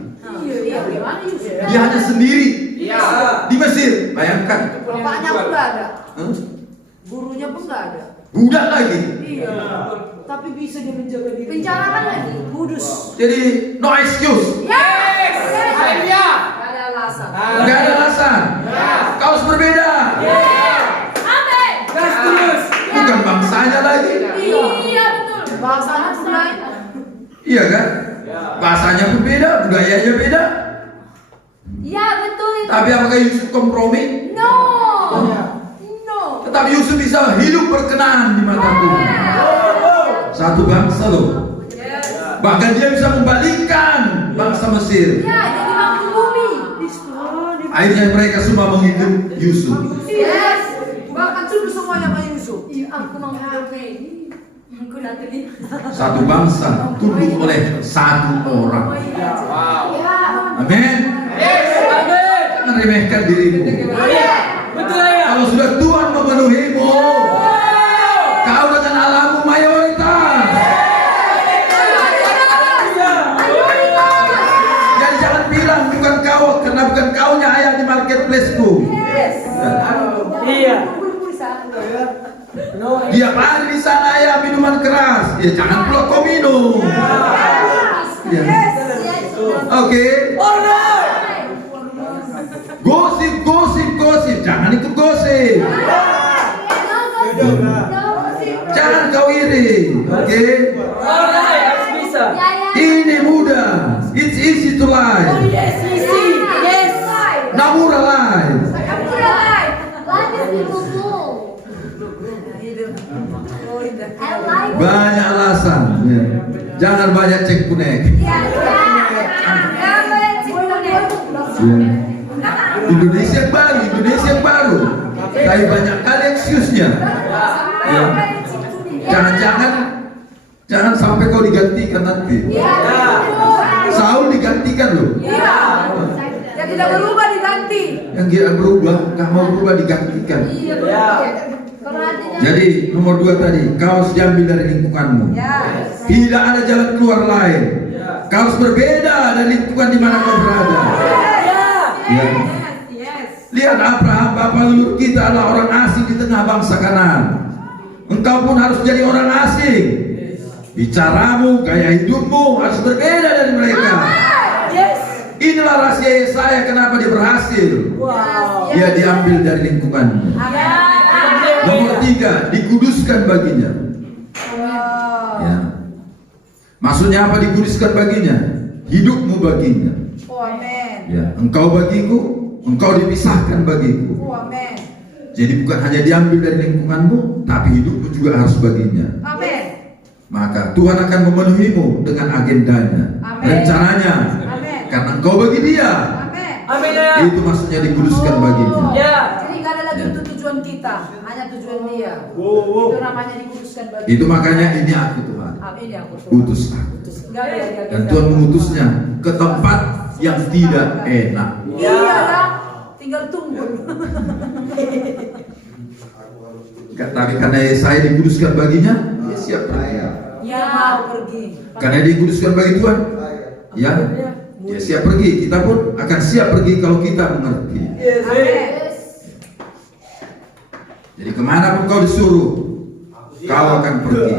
Iya, gimana Yusuf? Dia hanya sendiri Iya. di Mesir. Bayangkan. Bapaknya pun nggak ada. Hah? Gurunya pun nggak ada. Budak lagi. Iya. Tapi bisa dia menjaga diri. Penjarahan lagi. Kudus. Jadi no excuse. Yes. Haleluya. Gak ada alasan. Nggak ada alasan. Kau harus berbeda. Amin. Gas terus. Bukan bangsanya lagi. Iya betul. Bahasanya pun lain. Iya kan? Bahasanya pun beda, budayanya beda. Iya betul itu. Tapi apakah Yusuf kompromi? No. Tetapi Yusuf bisa hidup berkenan di mata Tuhan. Satu bangsa loh. Bahkan dia bisa membalikkan bangsa Mesir. Ya, jadi waktu bumi. Akhirnya mereka semua mengikut Yusuf. Yes. Bahkan sudah semuanya Pak Yusuf. Iya, aku mau ini. Aku nanti. Satu bangsa tunduk oleh satu orang. Ya. Amin. Jangan remehkan dirimu. Betul ya. Kalau sudah Tuhan memenuhimu, kau dengan Allahmu mayoritas. Jadi jangan bilang bukan kaunya ayah di marketplace-ku. Iya. Dia hari di sana ayah minuman keras. Ya jangan pula kau minum. Ya. Oke. Gosip. Jangan ikut gosip. Jangan kau iri. Oke. Alright, harus bisa. Ini mudah. It's easy to lie. Yes. Namura lie. Banyak alasan. Ya. Jangan banyak cek kunek. Ya. Indonesia yang baru. Tapi banyak kali excuse-nya. Ya. Jangan sampai kau digantikan nanti. Saul digantikan loh. Yang tidak berubah diganti. Yang tidak berubah, nggak mau berubah digantikan. Jadi nomor 2 tadi, kau harus diambil dari lingkunganmu. Tidak ada jalan keluar lain. Kau harus berbeda dari lingkungan di mana kau berada. Ya. Lihat Abraham, bapak leluhur kita adalah orang asing di tengah bangsa Kanaan. Engkau pun harus jadi orang asing. Bicaramu, gaya hidupmu harus berbeda dari mereka. Inilah rahasia Yesaya kenapa dia berhasil. Dia diambil dari lingkungannya. Nomor 3, dikuduskan baginya. Ya. Maksudnya apa dikuduskan baginya? Hidupmu baginya. Ya, engkau bagiku, engkau dipisahkan bagiku. Jadi bukan hanya diambil dari lingkunganmu, tapi hidupmu juga harus baginya. Maka Tuhan akan memenuhimu dengan agendanya, rencananya, karena engkau bagi dia. Itu maksudnya dikuduskan baginya. Jadi nggak ada lagi untuk tujuan kita, hanya tujuan dia. Itu namanya dikuduskan bagi. Itu makanya ini aku Tuhan, Ini aku utus aku. Nggak ada lagi. Dan Tuhan mengutusnya ke tempat yang tidak enak. Tinggal tunggu. Tapi karena Yesaya dikuduskan baginya, dia siap pergi. Dia mau pergi. Karena dikuduskan bagi Tuhan, ya, dia siap pergi. Kita pun akan siap pergi kalau kita mengerti. Jadi kemana pun kau disuruh, kau akan pergi.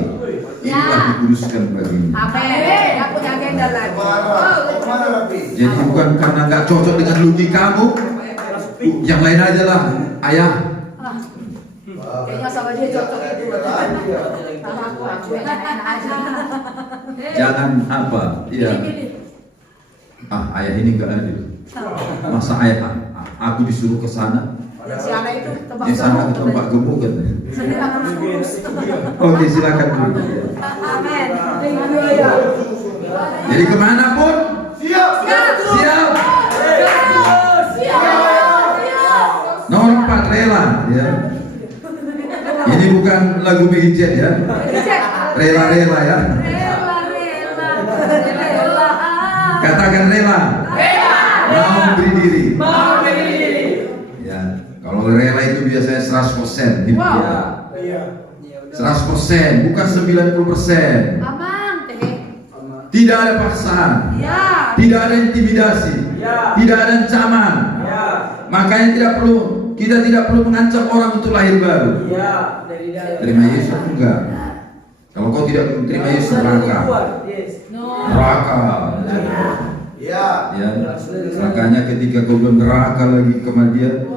Inilah dikuduskan baginya. Nggak punya agenda lagi. Jadi bukan karena nggak cocok dengan logikamu, yang lain aja lah, ayah. Kayaknya sama dia cocok itu. Sama aku enak-enak aja. Jangan apa, iya. Ayah ini nggak adil. Masa ayah, aku disuruh ke sana? Si anak itu tempat Di sana ke tempat gemuk kan? Sendiri aku lurus. Oke, silakan dulu. Amin. Jadi kemana pun siap. Nomor 4, rela, ya. Ini bukan lagu Megijet ya. Rela-rela ya. Katakan rela. Mau beri diri. Ya. Kalau rela itu biasanya 100% gitu ya. 100%, bukan 90%. Tidak ada paksaan. Tidak ada intimidasi. Tidak ada ancaman. Makanya kita tidak perlu mengancam orang untuk lahir baru. Terima Yesus enggak. Kalau kau tidak menerima Yesus, neraka. Ya. Makanya ketika kau bilang neraka lagi kemana dia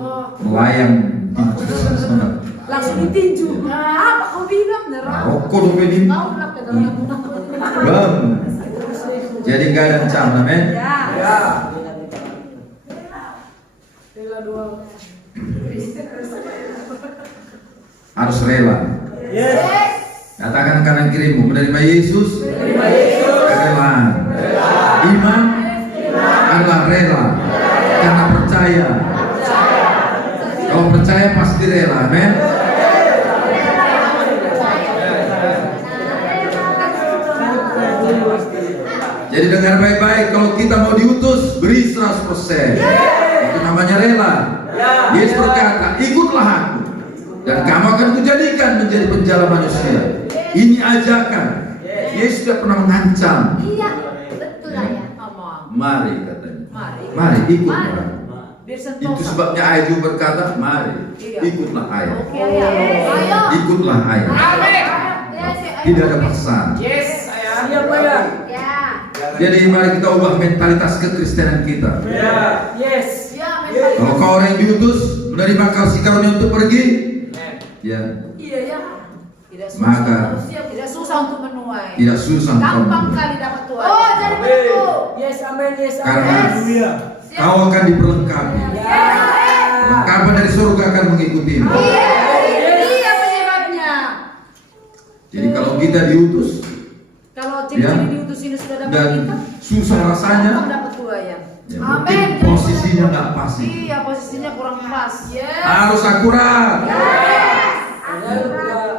melayang tinju sana. Langsung ditinju. Apa kau bilang neraka? Rokok dong ini. Bang. Jadi enggak ada ancaman, amin. Harus rela. Katakan kanan kirimu, menerima Yesus. Kerelaan. Iman adalah rela. Karena percaya. Kalau percaya pasti rela, amin. Jadi dengar baik-baik, kalau kita mau diutus, beri 100%. Itu namanya rela. Yesus berkata, ikutlah aku, dan kamu akan kujadikan menjadi penjala manusia. Ini ajakan. Yesus tidak pernah mengancam. Mari katanya. Mari ikutlah. Itu sebabnya ayah juga berkata, mari ikutlah ayah. Ikutlah ayah. Tidak ada paksaan. Jadi mari kita ubah mentalitas kekristenan kita. Kalau kau orang yang diutus, menerima kasih karunia untuk pergi, ya. Maka tidak susah untuk menuai. tidak susah. Gampang kali dapat tuai. Jadi begitu. Karena kau akan diperlengkapi. Lengkapan dari surga akan mengikutimu. Iya penyebabnya. Jadi kalau kita diutus, Kalau ciri-ciri diutus ini sudah dapat kita, dan susah rasanya, gampang dapat tuai ya. Ya, Amin. mungkin posisinya nggak pas. Iya, posisinya kurang pas. Harus akurat.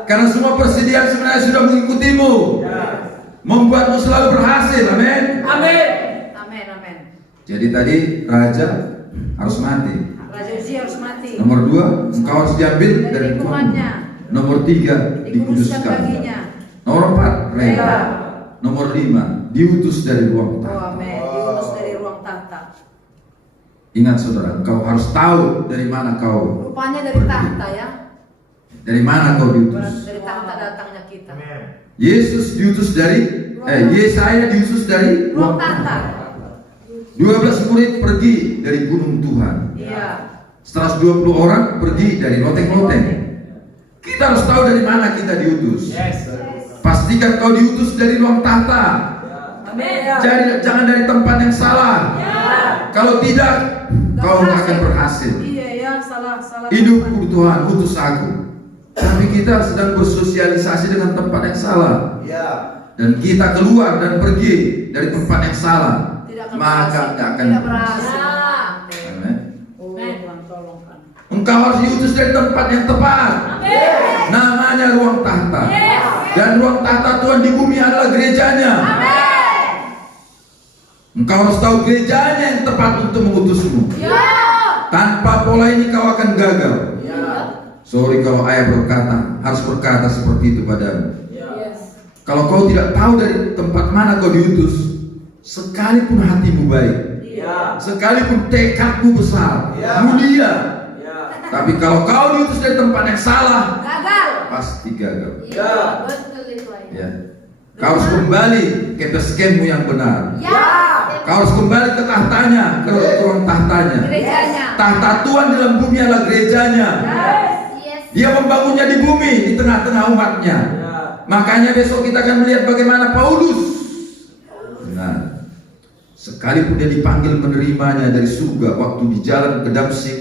Karena semua persediaan sebenarnya sudah mengikutimu, membuatmu selalu berhasil. Amin. Amin. Amin, amin. Jadi tadi raja harus mati. Raja Uzia harus mati. Nomor 2, engkau harus diambil Dari dari lingkungannya. Tuhan. Nomor 3, Dikuduskan dikuduskan. baginya. Nomor 4, rela. Rela. Nomor 5, diutus dari ruang Oh, tahta. amin. Diutus dari ruang tahta. Ingat saudara, engkau harus tahu dari mana kau Rupanya dari tahta ya. Dari mana kau diutus. Dari tahta datangnya kita. Yesus diutus dari Yesaya diutus dari Ruang ruang tahta. tahta. 12 murid pergi dari gunung Tuhan. Iya. 120 orang pergi dari loteng-loteng. Kita harus tahu dari mana kita diutus. Pastikan kau diutus dari ruang tahta. Amin. Jangan dari tempat yang salah. Kalau tidak, kau nggak akan berhasil. Iya ya, salah. Hidupku Tuhan, utus aku. Tapi kita sedang bersosialisasi dengan tempat yang salah. Ya. Dan kita keluar dan pergi dari tempat yang salah, Tidak akan maka berhasil. nggak akan. Tidak berhasil. Amen. Oh, Tuhan tolongkan. Engkau harus diutus dari tempat yang tepat. Namanya ruang tahta. Dan ruang tahta Tuhan di bumi adalah gerejanya. Engkau harus tahu gerejanya yang tepat untuk mengutusmu. Tanpa pola ini kau akan gagal. Sorry kalau ayah harus berkata seperti itu padamu. Kalau kau tidak tahu dari tempat mana kau diutus, sekalipun hatimu baik, sekalipun tekadmu besar, mulia, tapi kalau kau diutus dari tempat yang salah, Gagal. pasti gagal. Betul itu ayah. Ya. Kau harus kembali ke basecampmu yang benar. Kau harus kembali ke tahtanya, ke ruang tahtanya. Gerejanya. Tahta Tuhan dalam bumi adalah gerejanya. Yes. Dia membangunnya di bumi, di tengah-tengah umatnya. Makanya besok kita akan melihat bagaimana Paulus. Nah, sekalipun dia dipanggil menerimanya dari surga waktu di jalan ke Damsyik,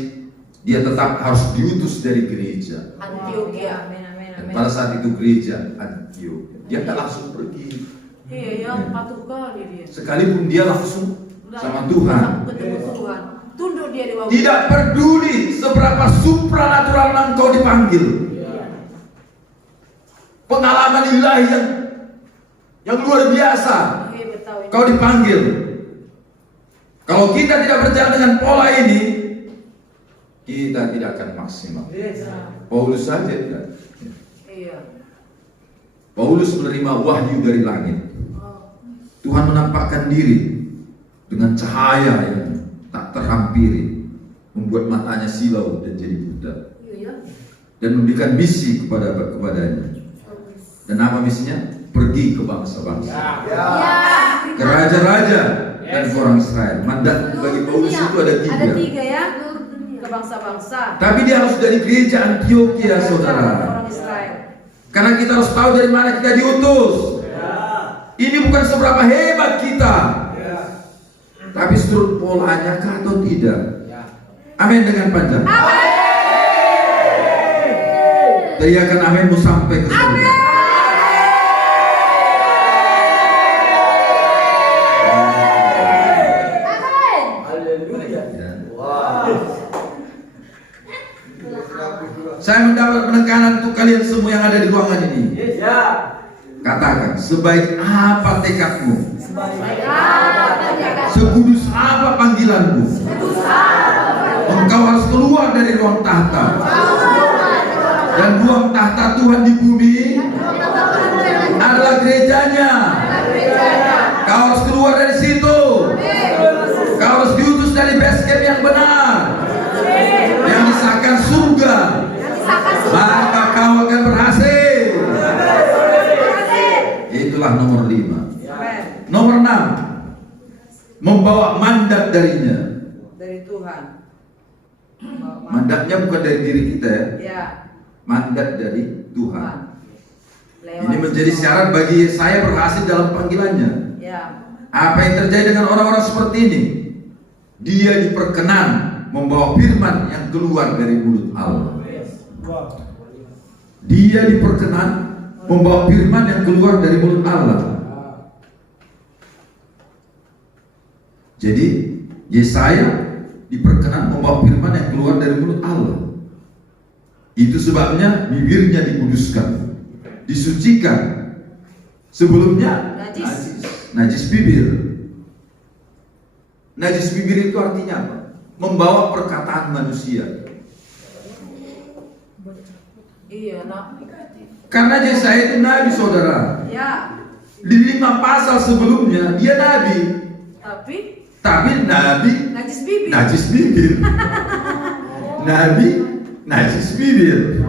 dia tetap harus diutus dari gereja. Antioquia. Amin, amin, Dan amin. pada saat itu gereja Antioquia, dia tak langsung pergi. Iya ya, patuh kali dia. Sekalipun dia langsung sama Tuhan. Ketemu Tuhan. Tunduk dia di bawah. Tidak peduli seberapa supranatural engkau dipanggil. Pengalaman ilahi yang luar biasa kau dipanggil. Kalau kita tidak berjalan dengan pola ini, kita tidak akan maksimal. Paulus saja tidak. Iya. Paulus menerima wahyu dari langit. Tuhan menampakkan diri dengan cahaya yang tak terhampiri, membuat matanya silau dan jadi buta, dan memberikan misi kepadanya. Dan nama misinya pergi ke bangsa-bangsa, ke raja-raja dan ke orang Israel. Mandat bagi Paulus itu ada Ada 3. 3 ya. Ke bangsa-bangsa. Tapi dia harus dari gereja Antioquia, saudara. Orang Israel. Karena kita harus tahu dari mana kita diutus. Ini bukan seberapa hebat kita, tapi seluruh polanya kah atau tidak. Amin dengan panjang. Teriakan aminmu sampai ke surga. Ya. Saya mendapat penekanan untuk kalian semua yang ada di ruangan ini. Katakan, sebaik apa tekadmu, sekudus apa panggilanmu, engkau harus keluar dari ruang tahta. Dan ruang tahta Tuhan di bumi adalah gerejanya. Kau harus keluar dari situ. Kau harus diutus dari base camp yang benar, yang disahkan surga. Maka kau akan berhasil. Itulah nomor 5. Nomor 6, membawa mandat darinya. Dari Tuhan. Mandatnya bukan dari diri kita ya. Ya. Mandat dari Tuhan. Lewat Ini menjadi syarat bagi saya berhasil dalam panggilannya. Ya. Apa yang terjadi dengan orang-orang seperti ini? Dia diperkenan membawa firman yang keluar dari mulut Allah. Dia diperkenan membawa firman yang keluar dari mulut Allah. Jadi Yesaya diperkenan membawa firman yang keluar dari mulut Allah. Itu sebabnya bibirnya dikuduskan, disucikan. Sebelumnya najis bibir. Najis bibir itu artinya apa? Membawa perkataan manusia. Iya, nak. Karena Yesaya itu nabi, saudara. Ya. Di 5 pasal sebelumnya dia nabi, tapi nabi najis bibir. najis bibir. Nabi najis bibir.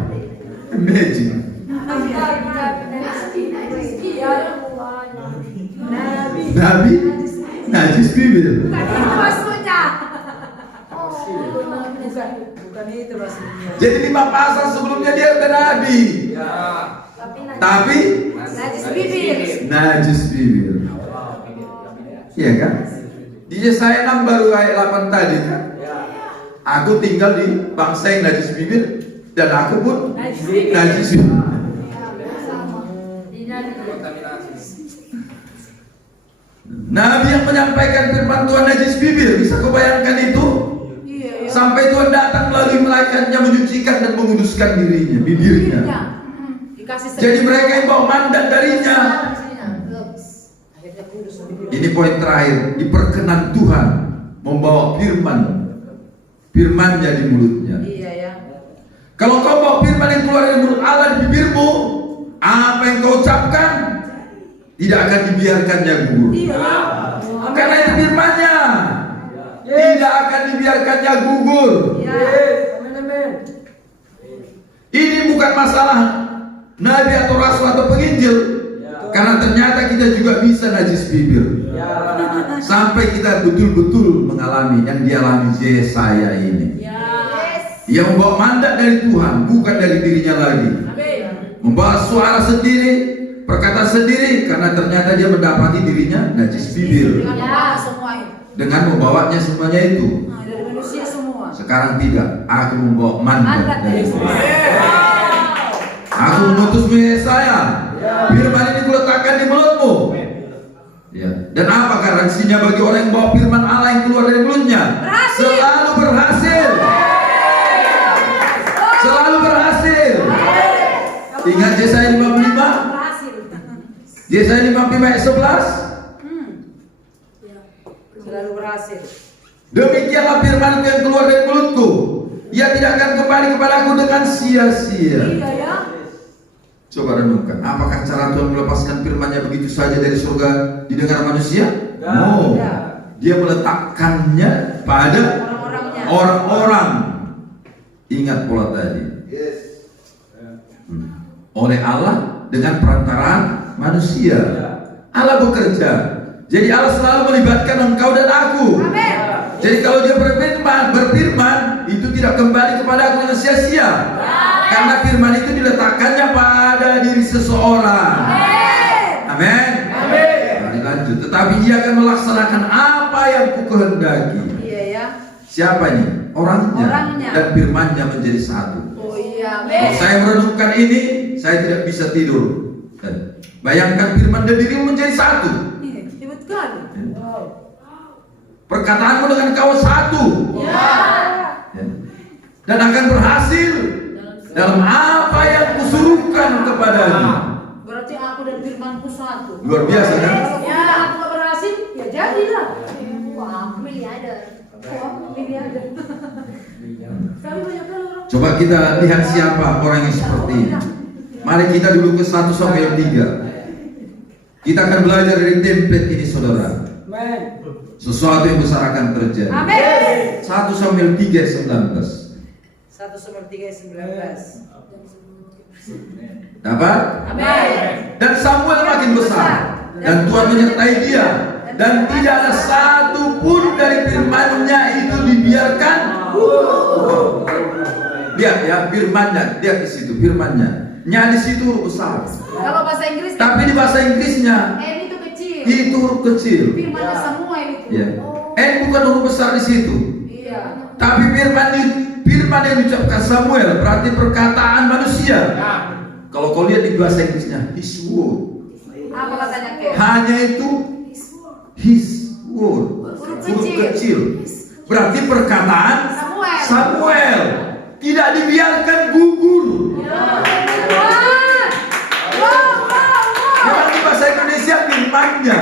Imagine. Nabi najis bibir. Maksudnya. Bukan itu maksudnya. Jadi 5 pasal sebelumnya dia udah nabi, tapi Najis bibir. najis bibir. Iya kan? Di Yesaya 6 baru ayat 8 tadi kan? Aku tinggal di bangsa yang najis bibir, dan aku pun najis bibir. Nabi yang menyampaikan firman Tuhan najis bibir. Bisa kau bayangkan itu? Iya, ya. Sampai Tuhan datang melalui malaikatnya menyucikan dan menguduskan dirinya, bibirnya. Dikasih Jadi mereka yang bawa mandat darinya. akhirnya kudus bibir. Ini poin terakhir. Diperkenan Tuhan membawa firman-Nya di mulutnya. Iya ya. Kalau kau bawa firman yang keluar dari mulut Allah di bibirmu, apa yang kau ucapkan tidak akan dibiarkannya gugur. Iya ya. Karena itu firman-Nya tidak akan dibiarkannya gugur. Ya. Ini bukan masalah nabi atau rasul atau penginjil, karena ternyata kita juga bisa najis bibir. Sampai kita betul-betul mengalami yang dialami Yesaya ini. Dia membawa mandat dari Tuhan, bukan dari dirinya lagi. Membawa suara sendiri, perkataan sendiri, karena ternyata dia mendapati dirinya najis bibir. Dengan membawa semua itu. Dengan membawanya semuanya itu. Nah, dari manusia semua. Sekarang tidak, aku membawa mandat Mandat dari dari Tuhan. Aku mengutus Yesaya. Firman ini kuletakkan di mulutmu. Ya. Dan apa garansinya bagi orang yang bawa firman Allah yang keluar dari mulutnya? Berhasil. Selalu berhasil. Selalu berhasil. Ingat Yesaya 55? Berhasil. Yesaya 55 ayat 11. Selalu berhasil. Demikianlah firman itu yang keluar dari mulutku. Ia tidak akan kembali kepadaku dengan sia-sia. Iya ya. Coba renungkan, apakah cara Tuhan melepaskan firman-Nya begitu saja dari surga didengar manusia? No. Dia meletakkannya pada Orang-orangnya. orang-orang. Ingat pola tadi. Yes. Oleh Allah dengan perantaraan manusia. Allah bekerja. Jadi Allah selalu melibatkan engkau dan aku. Amin. Jadi kalau dia berfirman, itu tidak kembali kepada aku dengan sia-sia. Karena firman itu diletakkannya pada diri seseorang. Amin. Mari lanjut. Tetapi dia akan melaksanakan apa yang ku kehendaki. Iya ya. Siapa ini? Orangnya. Orangnya. Dan firman-Nya menjadi satu. Oh iya. Kalau saya merenungkan ini, saya tidak bisa tidur. Bayangkan firman dan dirimu menjadi satu. Hebat sekali. Perkataanmu dengan kau satu. Ya. Dan akan berhasil dalam apa yang kusuruhkan kepadanya. Berarti aku dan firmanku satu. Luar biasa kan? Ya, aku gak berhasil, ya jadilah. Wah, miliarder. Miliarder. Kali banyak kali orang. Coba kita lihat siapa orang yang seperti ini. Mari kita dulu ke 1 Samuel 3. Kita akan belajar dari template ini, saudara. Sesuatu yang besar akan terjadi. Amin. 1 Samuel 3 ayat 19. 1 Samuel 3 ayat 19. Dapat? Amin. Dan Samuel makin besar, dan Tuhan menyertai dia, dan tidak ada satu pun dari firman-Nya itu dibiarkan. Lihat ya, firman-Nya, lihat di situ firman-Nya. Nya di situ huruf besar. Kalau bahasa Inggris, Tapi di bahasa Inggrisnya itu kecil. itu huruf kecil. Firmannya semua itu. Ya. N bukan huruf besar di situ. Iya. Tapi firman yang diucapkan Samuel berarti perkataan manusia. Kalau kau lihat di bahasa Inggrisnya, His word. Apa katanya Ken? Hanya itu His word. Huruf huruf kecil. Berarti perkataan Samuel tidak dibiarkan gugur. Memang di bahasa Indonesia firman-Nya,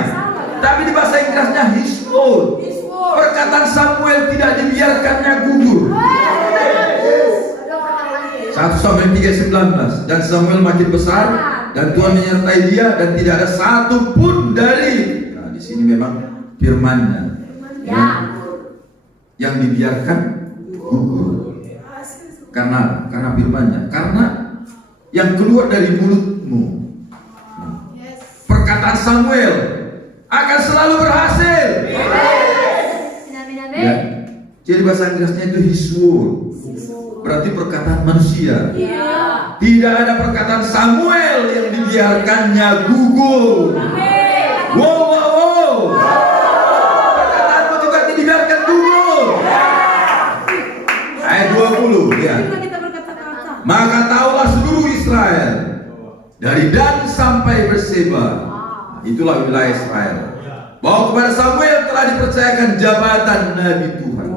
tapi di bahasa Inggrisnya his word. Perkataan Samuel tidak dibiarkannya gugur. 1 Samuel 3:19. Dan Samuel makin besar dan Tuhan menyertai dia dan tidak ada satu pun dari, nah di sini memang firman-Nya yang dibiarkan gugur. Karena firman-Nya, karena yang keluar dari mulutmu, perkataan Samuel akan selalu berhasil. Ya. Jadi bahasa Inggrisnya itu his word. Berarti perkataan manusia. Tidak ada perkataan Samuel yang dibiarkannya gugur. Wow. Perkataanmu juga tidak dibiarkan gugur. Ayat 20 ya. Maka tahulah seluruh Israel dari Dan sampai Berseba, itulah wilayah Israel, bahwa kepada Samuel telah dipercayakan jabatan Nabi Tuhan.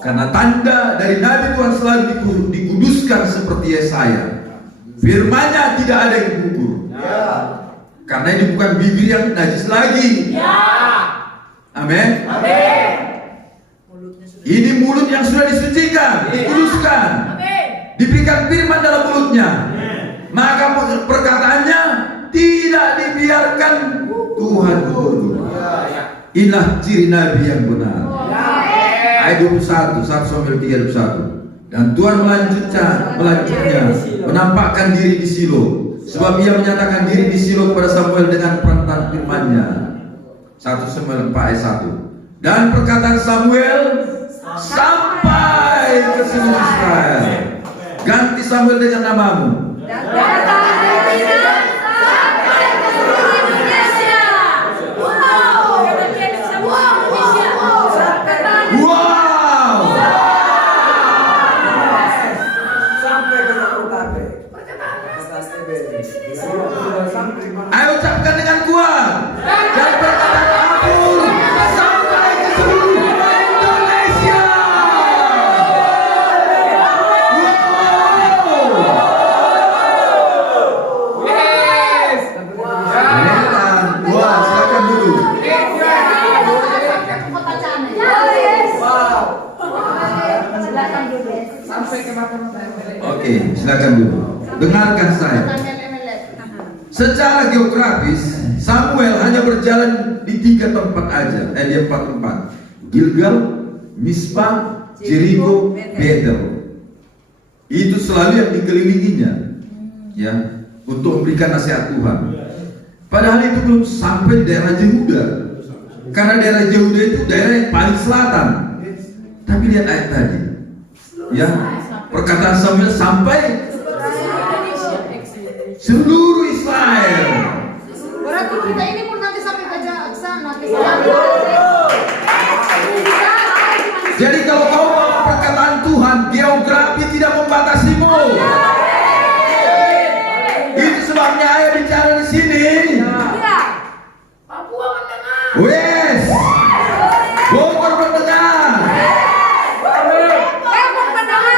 Karena tanda dari Nabi Tuhan selalu dikuduskan seperti Yesaya. Firman-Nya tidak ada yang gugur. Karena ini bukan bibir yang najis lagi. Amin. Ini mulut yang sudah disucikan, dikuduskan, diberikan firman dalam mulutnya. Maka perkataannya tidak dibiarkan Tuhan gugur. Inilah ciri Nabi yang benar. Ayat 21, 1 Samuel 3:21. Dan Tuhan melanjutnya menampakkan diri di Silo, sebab ia menyatakan diri di Silo kepada Samuel dengan perantara firman-Nya. 1 Samuel 4:1. Dan perkataan Samuel sampai ke seluruh Israel. Ganti Samuel dengan namamu. Ayo ucapkan dengan kuat. Dan perkataan ampun sampai ke seluruh Indonesia. Wah, silakan dulu. Oke, silakan dulu. Dengarkan saya. Secara geografis, Samuel hanya berjalan di 3 tempat aja. Dia 4 tempat: Gilgal, Mispa, Jericho, Bethel. Itu selalu yang dikelilinginya, ya, untuk memberikan nasihat Tuhan. Padahal itu belum sampai di daerah Yehuda, karena daerah Yehuda itu daerah yang paling selatan. Tapi lihat ayat tadi, ya, perkataan Samuel sampai seluruh Israel. Berarti kita ini pun nanti sampai ke sana. Jadi kalau kau bawa perkataan Tuhan, geografi tidak membatasimu. Itu sebabnya ayah bicara di sini. Papua mendengar. Wes, Bogor mendengar,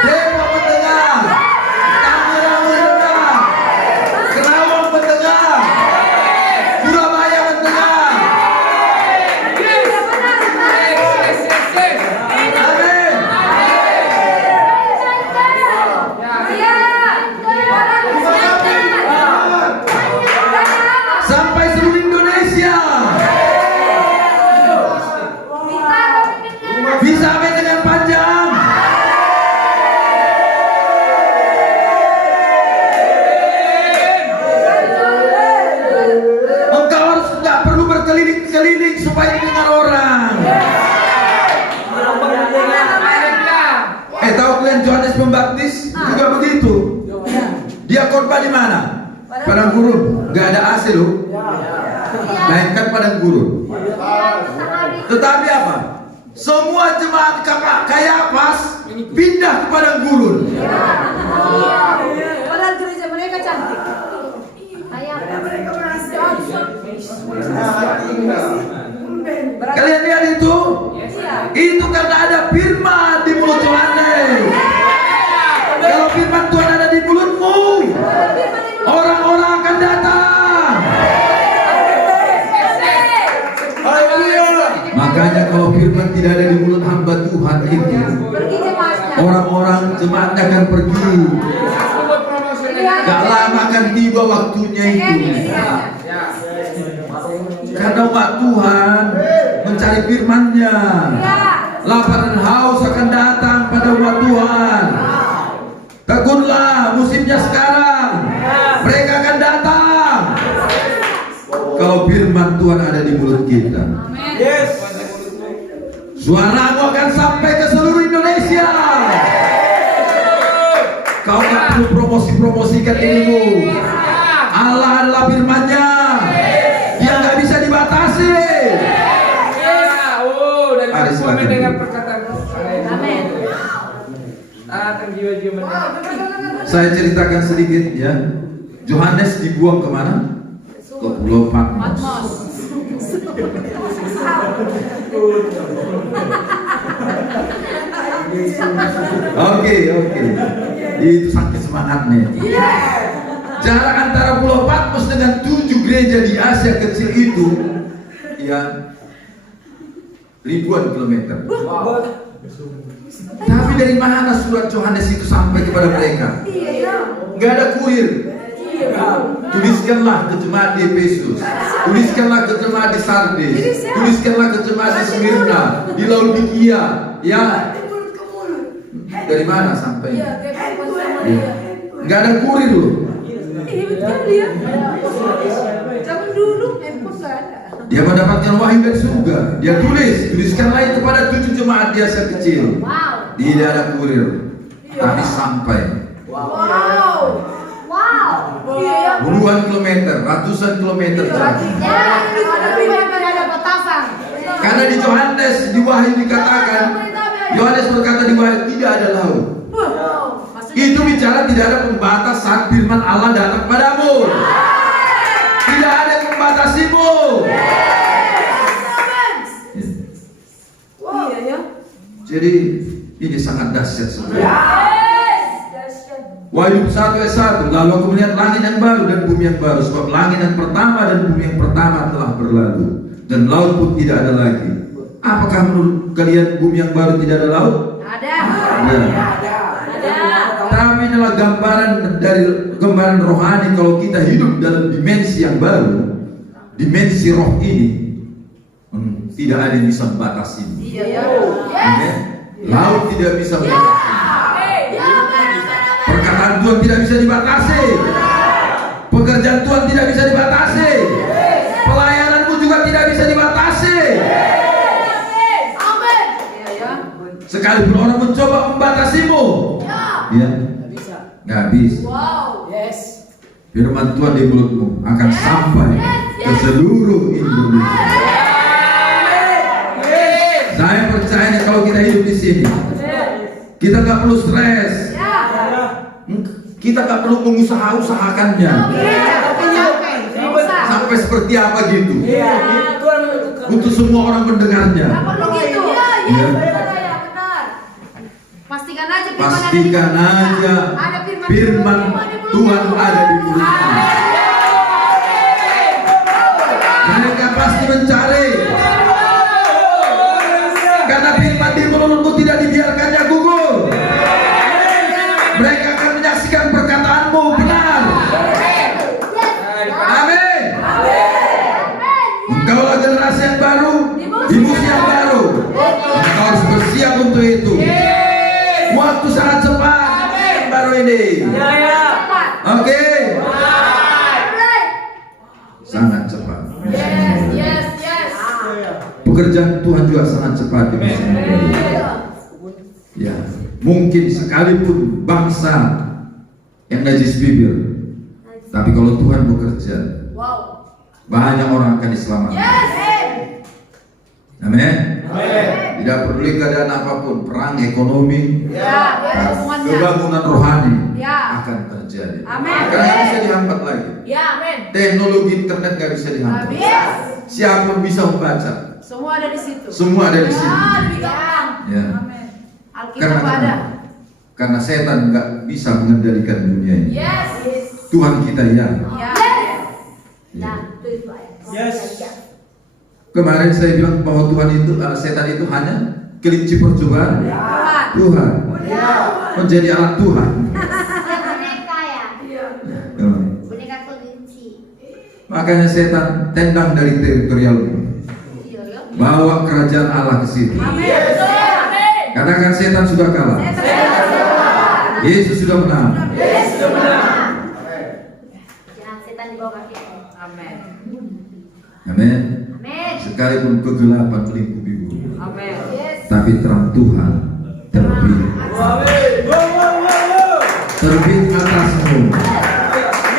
Depok mendengar, Tangerang mendengar, Kerawang mendengar, Surabaya mendengar. Amin. Sampai seluruh Indonesia. Bisa amin dengan panjang. Engkau harus tidak perlu berkeliling-keliling supaya didengar orang. Tahu kalian Yohanes Pembaptis juga begitu. Dia khotbah di mana? Padang gurun. Gak ada AC loh. Melainkan padang gurun. Tetapi apa? Semua jemaat Kayafas pindah ke padang gurun. Padahal gereja mereka cantik. Kalian lihat itu Makanya kalau firman tidak ada di mulut hamba Tuhan itu, Pergi jemaatnya. orang-orang jemaatnya akan pergi. Gak lama akan tiba waktunya itu. Karena umat Tuhan mencari firman-Nya. Lapar dan haus akan datang pada umat Tuhan. Tegunlah, musimnya sekarang. Mereka akan datang. Kalau firman Tuhan ada di mulut kita, suaramu akan sampai ke seluruh Indonesia. Kau tak perlu promosi-promosikan dirimu. Allah adalah firman-Nya. Dia nggak bisa dibatasi. Dari semua mendengar perkataan. Amin. Datang jiwa-jiwa mendengar. Saya ceritakan sedikit ya. Yohanes dibuang kemana? Ke Pulau Patmos. Oke. Itu saking semangatnya. Jarak antara Pulau Patmos dengan 7 gereja di Asia kecil itu, ya, ribuan kilometer. Tapi dari mana surat Yohanes itu sampai kepada mereka? Gak ada kurir. Tuliskanlah ke jemaat di Efesus, tuliskanlah ke jemaat di Sardes, tuliskanlah ke jemaat di Smyrna, di Laodikia. Ya, dari mana sampai? Gak ada kurir loh. Zaman dulu handphone nggak ada. Dia mendapatkan wahyu dari surga. Dia tuliskanlah itu pada 7 jemaat di Asia kecil. Tidak ada kurir, tapi sampai. Puluhan kilometer, ratusan kilometer jarak. Karena di Yohanes di wahyu dikatakan, Yohanes berkata di wahyu tidak ada laut. Itu bicara tidak ada pembatas saat firman Allah datang padamu. Tidak ada yang membatasimu. Jadi ini sangat dahsyat sebenarnya. Wahyu 1 ayat 1, lalu aku melihat langit yang baru dan bumi yang baru, sebab langit yang pertama dan bumi yang pertama telah berlalu dan laut pun tidak ada lagi. Apakah menurut kalian bumi yang baru tidak ada laut? Ada. Tapi inilah gambaran rohani kalau kita hidup dalam dimensi yang baru, dimensi roh ini, tidak ada yang bisa membatasi. Laut tidak bisa membatasi. Perkataan Tuhan tidak bisa dibatasi. Pekerjaan Tuhan tidak bisa dibatasi. Pelayananmu juga tidak bisa dibatasi. Sekalipun orang mencoba membatasimu, ya, nggak bisa. Firman Tuhan di mulutmu akan sampai ke seluruh Indonesia. Saya percaya kalau kita hidup di sini, kita nggak perlu stres. Kita nggak perlu mengusahakannya sampai seperti apa gitu. Untuk semua orang mendengarnya. Ya. Pastikan aja firman Tuhan ada di mulutmu. Mereka pasti mencari, karena firman di mulutmu tidak dibiarkannya gugur. Mereka akan menyaksikan perkataanmu benar. Amin. Engkaulah generasi yang baru di musim yang baru. Engkau harus bersiap untuk itu. Waktu sangat cepat baru ini. Oke. Sangat cepat. Pekerjaan Tuhan juga sangat cepat di musim yang baru. Ya, mungkin sekalipun bangsa yang najis bibir, tapi kalau Tuhan bekerja, banyak orang akan diselamatkan. Amin. Tidak peduli keadaan apapun, perang, ekonomi, kebangunan rohani akan terjadi. Karena nggak bisa dihambat lagi. Teknologi internet nggak bisa dihambat. Siapapun bisa membaca. Semua ada di situ. Semua ada di sini. Ya. Karena setan nggak bisa mengendalikan dunia ini. Tuhan kita ya. Kemarin saya bilang bahwa Tuhan itu, setan itu hanya kelinci percobaan Tuhan, menjadi alat Tuhan. Boneka ya. Boneka kelinci. Makanya setan tendang dari teritorialmu, bawa kerajaan Allah ke sini. Katakan setan sudah kalah. Yesus sudah menang. Jangan setan di bawah kaki. Amin. Amin. Amin. Sekalipun kegelapan melingkupimu, Amin. tapi terang Tuhan terbit. Terbit atasmu.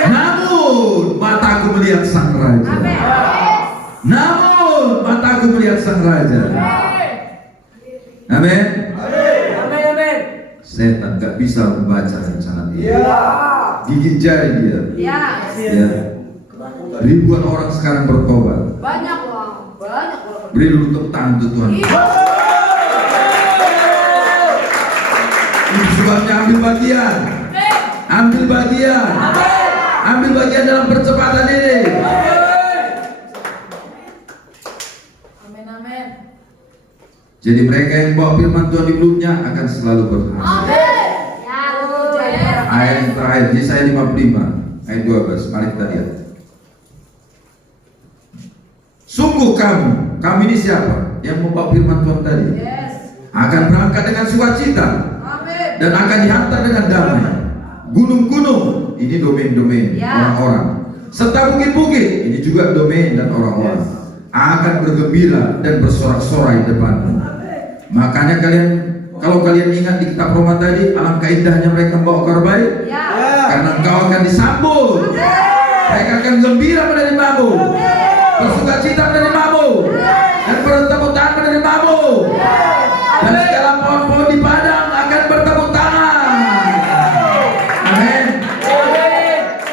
Namun mataku melihat sang raja. Namun mataku melihat sang raja. Amin. Setan gak bisa membaca rencana dia. Gigit jari dia. Ya. Ribuan orang sekarang bertobat. Banyak loh. Banyak loh. Beri dulu tepuk tangan untuk Tuhan. Itu sebabnya ambil bagian. Ambil bagian. Ambil bagian dalam percepatan ini. Amin, amin. Jadi mereka yang bawa firman Tuhan di mulutnya akan selalu berhasil. Ayat yang terakhir, Yesaya 55 ayat 12. Mari kita lihat. Sungguh kamu ini siapa yang membawa firman Tuhan tadi? Akan berangkat dengan sukacita dan akan dihantar dengan damai. Gunung-gunung, ini domain-domain orang-orang, serta bukit-bukit, ini juga domain dan orang-orang, akan bergembira dan bersorak-sorai depanmu. Makanya kalau kalian ingat di kitab Roma tadi, alangkah indahnya mereka membawa kabar baik, karena engkau akan disambut. Mereka akan gembira menerimamu, bersukacita menerimamu, dan bertepuk tangan menerimamu, dan segala pohon-pohon di padang akan bertepuk tangan. Amin.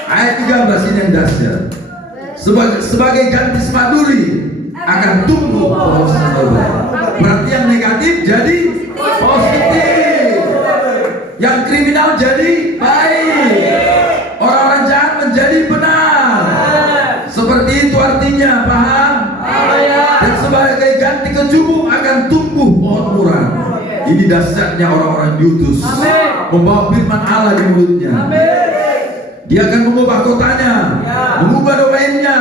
Ayat 13 ini yang dahsyat. Sebagai ganti semaduri akan tumbuh pohon sandoba. Berarti yang negatif jadi positif, yang kriminal jadi baik, orang-orang jahat menjadi benar. Seperti itu artinya, paham? Dan sebagai ganti kecubung akan tumbuh pohon murah. Ini dahsyatnya orang-orang diutus, membawa firman Allah di mulutnya. Dia akan mengubah kotanya, mengubah domainnya,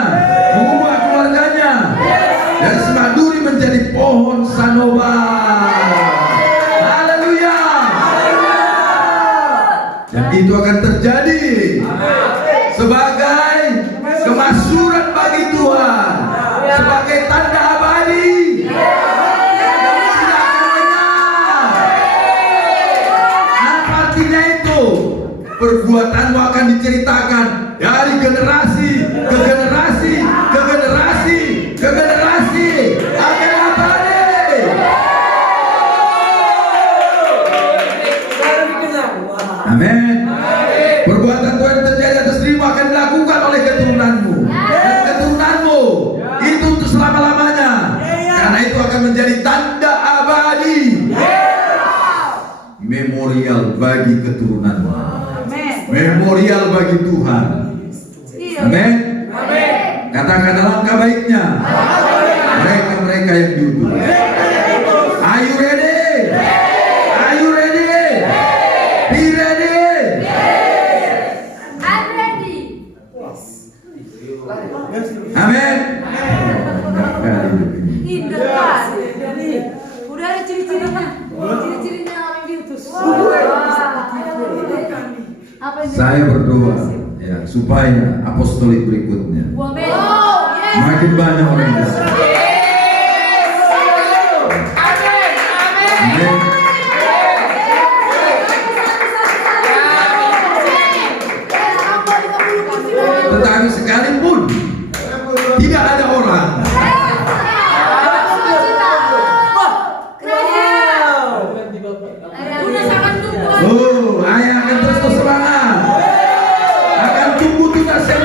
mengubah keluarganya, dari semaduri menjadi pohon sanoba. Haleluya. Dan itu akan terjadi sebagai kemaksuran bagi Tuhan, sebagai tanda abadi. Apa artinya itu? Perbuatanmu akan diceritakan dari generasi ke generasi ke generasi ke generasi, akan abadi. Amin. Perbuatan Tuhan terjadi atas dirimu akan dilakukan oleh keturunanmu dan keturunanmu itu untuk selama-lamanya, karena itu akan menjadi tanda abadi, memorial bagi keturunanmu, memorial bagi Tuhan. Amin. Katakan alangkah baiknya mereka yang diutus. Are you ready? Are you ready? Be ready. I'm ready. Amin. Indah kan? Udah ada ciri-cirinya. Ciri-cirinya orang diutus. Apa yang Saya berdoa ya supaya apostolik berikutnya Amin. makin banyak orang yang datang. Amin. Tetapi sekalipun tidak ada orang, ayah akan terus bersemangat, akan tumbuh tunas yang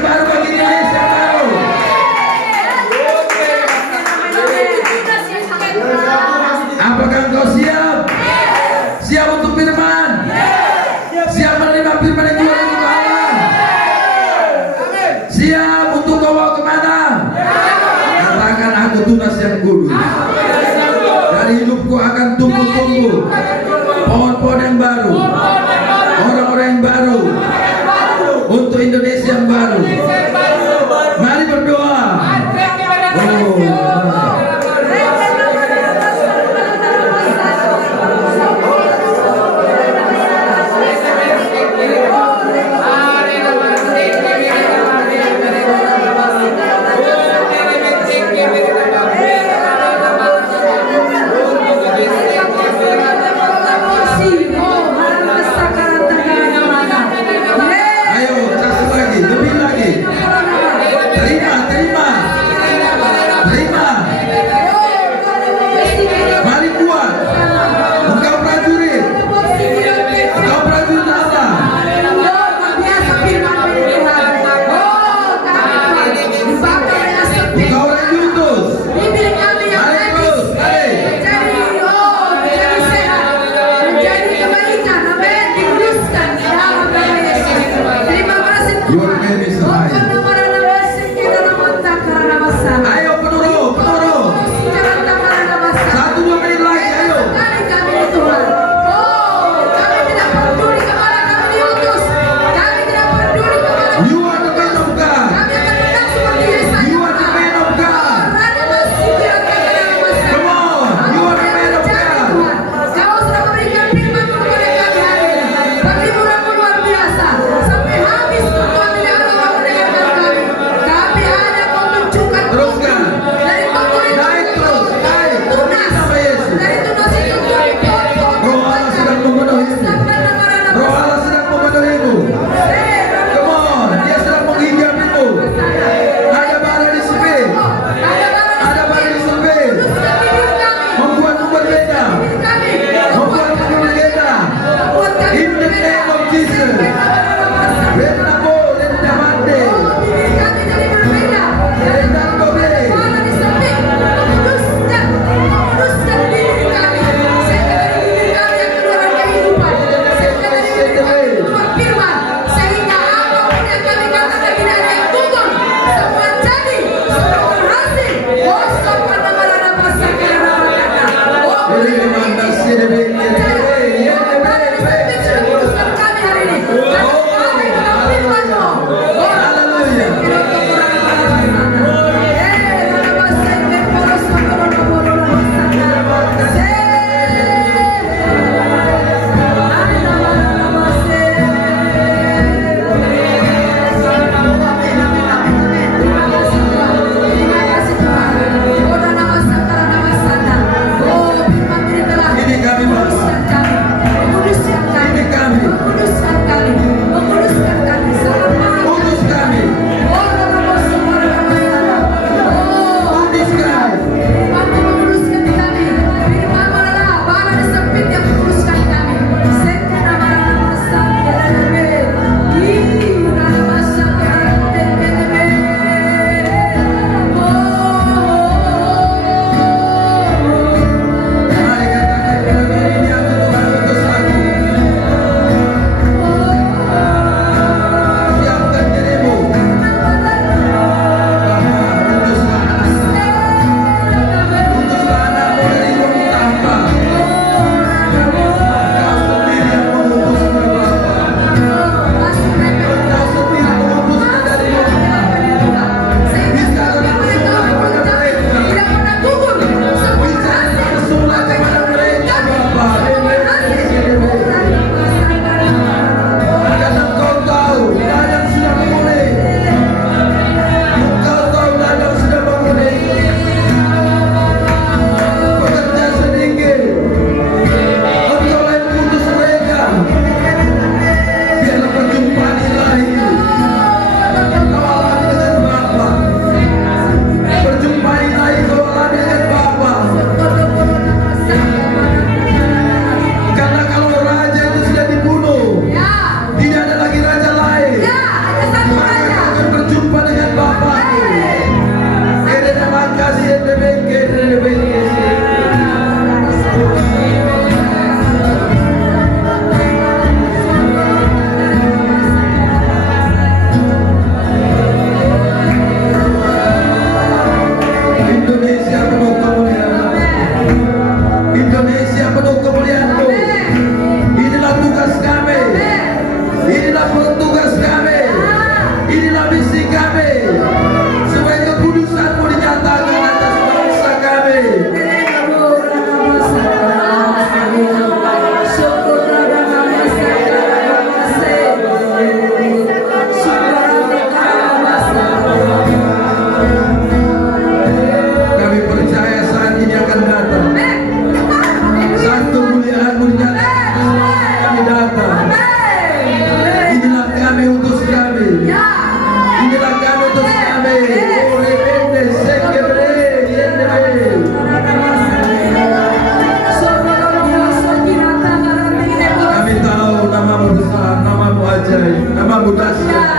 baru bagi Indonesia yang baru. Apakah engkau siap? Siap untuk firman? Siap menerima firman yang keluar dari Allah? Renamo, Rendamande. Oh, bibir kami jadi berbeda. Kepala di samping, menguduskan bibir kami. Sehingga dari bibir kami yang keluar kehidupan. Sehingga dari bibir kami keluar firman. Sehingga apapun yang kami katakan tidak ada yang gugur. Semua jadi, semua berhasil. Oh, sopan nama-nama pasang kata. Oh, Ini kemana sih demi namamu besar, namamu ajaib, namamu dahsyat.